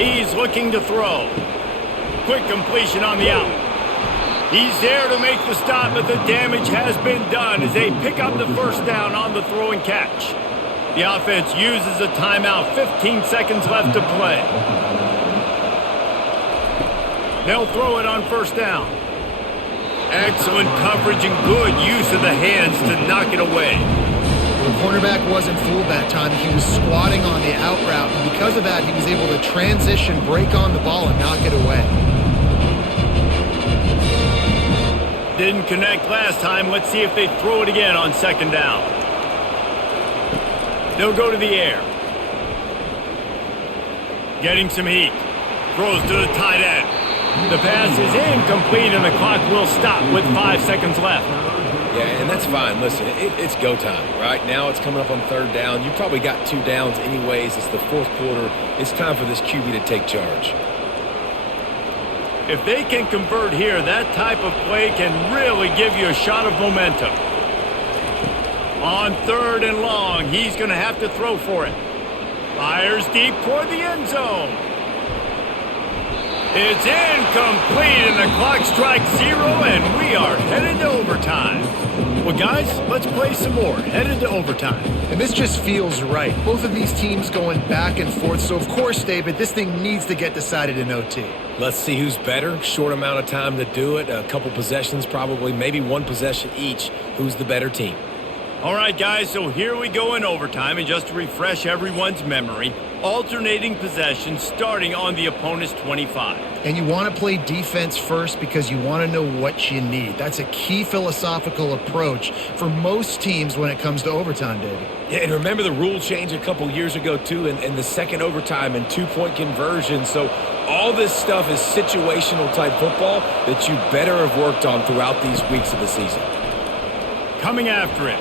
He's looking to throw. Quick completion on the out. He's there to make the stop, but the damage has been done as they pick up the first down on the throw and catch. The offense uses a timeout, 15 seconds left to play. They'll throw it on first down. Excellent coverage and good use of the hands to knock it away. The cornerback wasn't fooled that time. He was squatting on the out route, and because of that, he was able to transition, break on the ball, and knock it away. Didn't connect last time. Let's see if they throw it again on second down. They'll go to the air. Getting some heat. Throws to the tight end. The pass is incomplete, and the clock will stop with 5 seconds left. Yeah, and that's fine. Listen, it's go time, right? Now it's coming up on third down. You probably got 2 downs anyways. It's the fourth quarter. It's time for this QB to take charge. If they can convert here, that type of play can really give you a shot of momentum. On third and long, he's going to have to throw for it. Fires deep toward the end zone. It's incomplete, and the clock strikes 0, and we are headed to overtime. Well, guys, let's play some more. Headed to overtime. And this just feels right. Both of these teams going back and forth. So, of course, David, this thing needs to get decided in OT. Let's see who's better. Short amount of time to do it. A couple possessions probably, maybe 1 possession each. Who's the better team? All right, guys, so here we go in overtime. And just to refresh everyone's memory, alternating possessions starting on the opponent's 25. And you want to play defense first because you want to know what you need. That's a key philosophical approach for most teams when it comes to overtime, David. Yeah, and remember the rule change a couple years ago, too, in the second overtime and 2-point conversion. So all this stuff is situational type football that you better have worked on throughout these weeks of the season. Coming after it.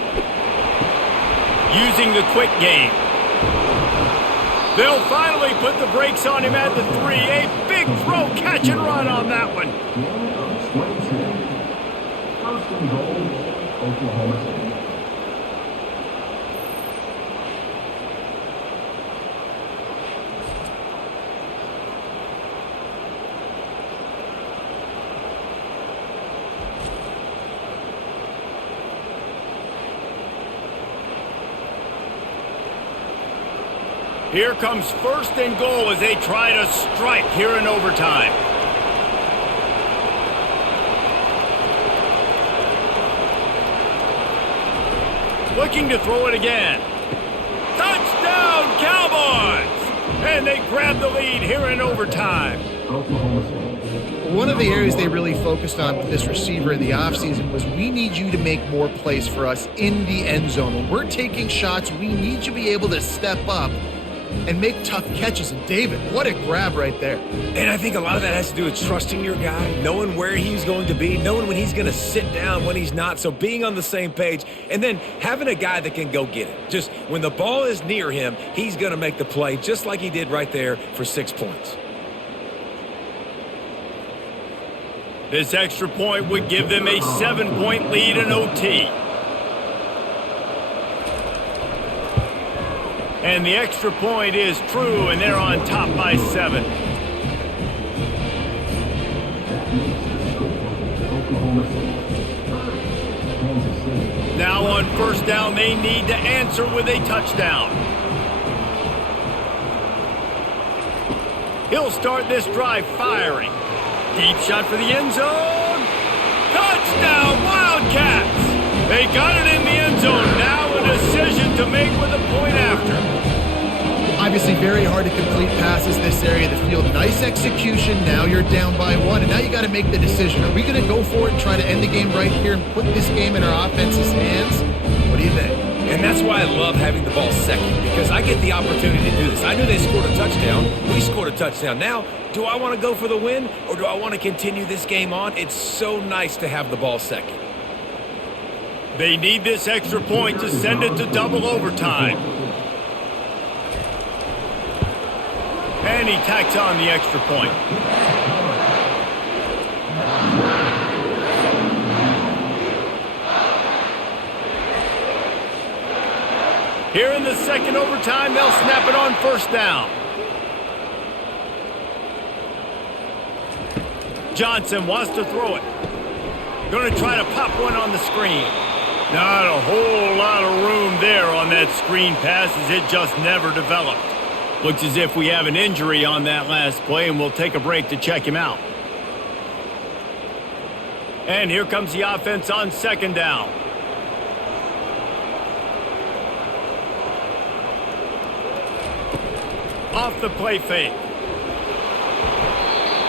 Using the quick game. They'll finally put the brakes on him at the 3. A big throw, catch and run on that one. First and goal, Oklahoma State. Here comes first and goal as they try to strike here in overtime. Looking to throw it again. Touchdown, Cowboys! And they grab the lead here in overtime. One of the areas they really focused on with this receiver in the offseason was we need you to make more plays for us in the end zone. When we're taking shots, we need you to be able to step up and make tough catches. And David, what a grab right there. And I think a lot of that has to do with trusting your guy, knowing where he's going to be, knowing when he's going to sit down, when he's not. So being on the same page, and then having a guy that can go get it. Just when the ball is near him, he's going to make the play just like he did right there for 6 points. This extra point would give them a 7-point lead in OT. And the extra point is true, and they're on top by 7. Now on first down, they need to answer with a touchdown. He'll start this drive firing. Deep shot for the end zone. Touchdown, Wildcats! They got it in the end zone. Now a decision to make with a point after. Obviously very hard to complete passes this area of the field. Nice execution. Now you're down by 1, and now you got to make the decision. Are we going to go for it and try to end the game right here and put this game in our offense's hands? What do you think? And that's why I love having the ball second, because I get the opportunity to do this. I knew they scored a touchdown. We scored a touchdown. Now, do I want to go for the win, or do I want to continue this game on? It's so nice to have the ball second. They need this extra point to send it to double overtime. And he tacks on the extra point. Here in the second overtime, they'll snap it on first down. Johnson wants to throw it. Going to try to pop one on the screen. Not a whole lot of room there on that screen pass, as it just never developed. Looks as if we have an injury on that last play, and we'll take a break to check him out. And here comes the offense on second down. Off the play fake.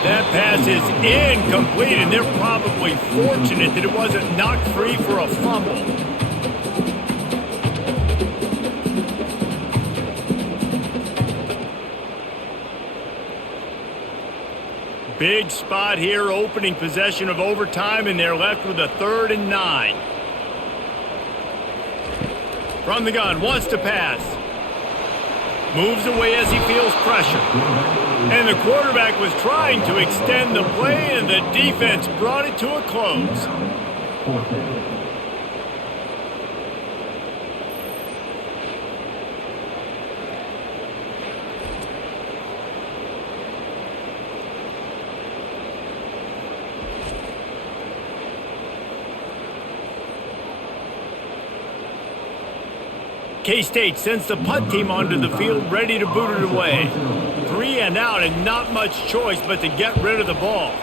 That pass is incomplete, and they're probably fortunate that it wasn't knocked free for a fumble. Big spot here, opening possession of overtime, and they're left with a 3rd and 9. From the gun, wants to pass. Moves away as he feels pressure. And the quarterback was trying to extend the play, and the defense brought it to a close. K-State sends the punt team onto the field, ready to boot it away. 3 and out, and not much choice but to get rid of the ball.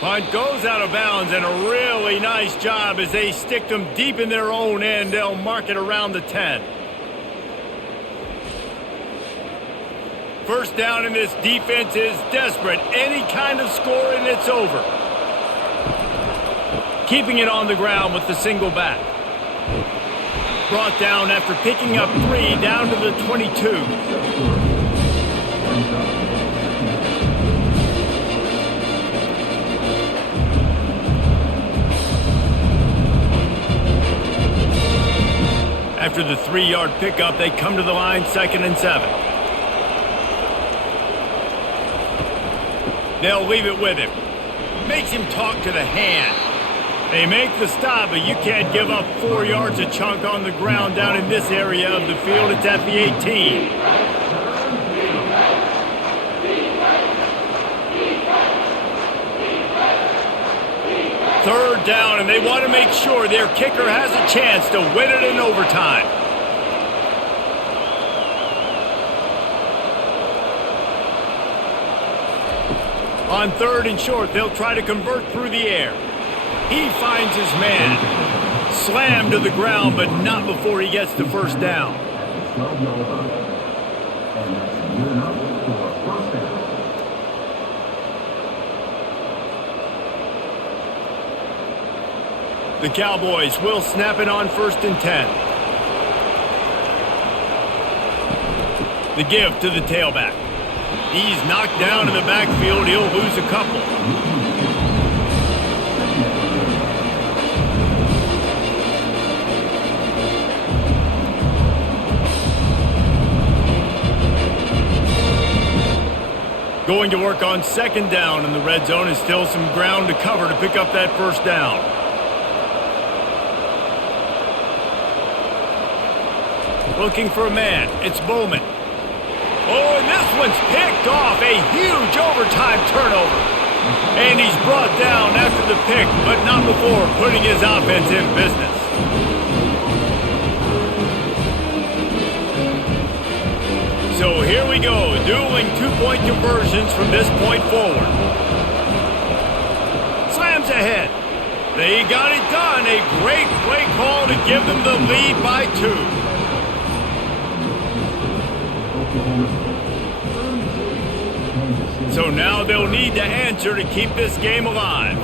Punt goes out of bounds, and a really nice job as they stick them deep in their own end. They'll mark it around the 10. First down, and this defense is desperate. Any kind of score, and it's over. Keeping it on the ground with the single back. Brought down after picking up 3 down to the 22. After the 3-yard pickup, they come to the line, 2nd and 7. They'll leave it with him. Makes him talk to the hand. They make the stop, but you can't give up 4 yards a chunk on the ground down in this area of the field. It's at the 18. Third down, and they want to make sure their kicker has a chance to win it in overtime. On 3rd and short, they'll try to convert through the air. He finds his man. Slammed to the ground, but not before he gets the first down. The Cowboys will snap it on 1st and 10. The give to the tailback. He's knocked down in the backfield. He'll lose a couple. Going to work on second down in the red zone, and still some ground to cover to pick up that first down. Looking for a man. It's Bowman. Oh, and this one's picked off. A huge overtime turnover. And he's brought down after the pick, but not before putting his offense in business. So here we go, dueling two-point conversions from this point forward. Slams ahead. They got it done. A great play call to give them the lead by 2. So now they'll need to answer to keep this game alive.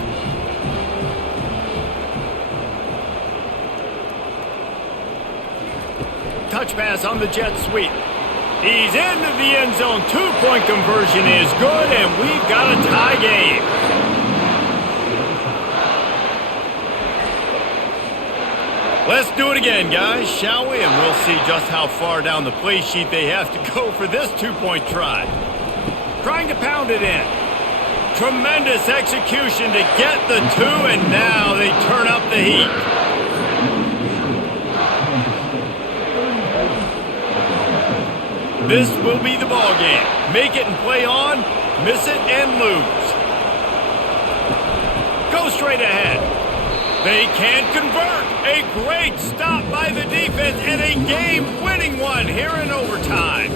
Touch pass on the jet sweep. He's into the end zone. Two-point conversion is good, and we've got a tie game. Let's do it again, guys, shall we? And we'll see just how far down the play sheet they have to go for this two-point try. Trying to pound it in. Tremendous execution to get the 2, and now they turn up the heat. This will be the ball game. Make it and play on, miss it and lose. Go straight ahead. They can't convert. A great stop by the defense and a game-winning one here in overtime.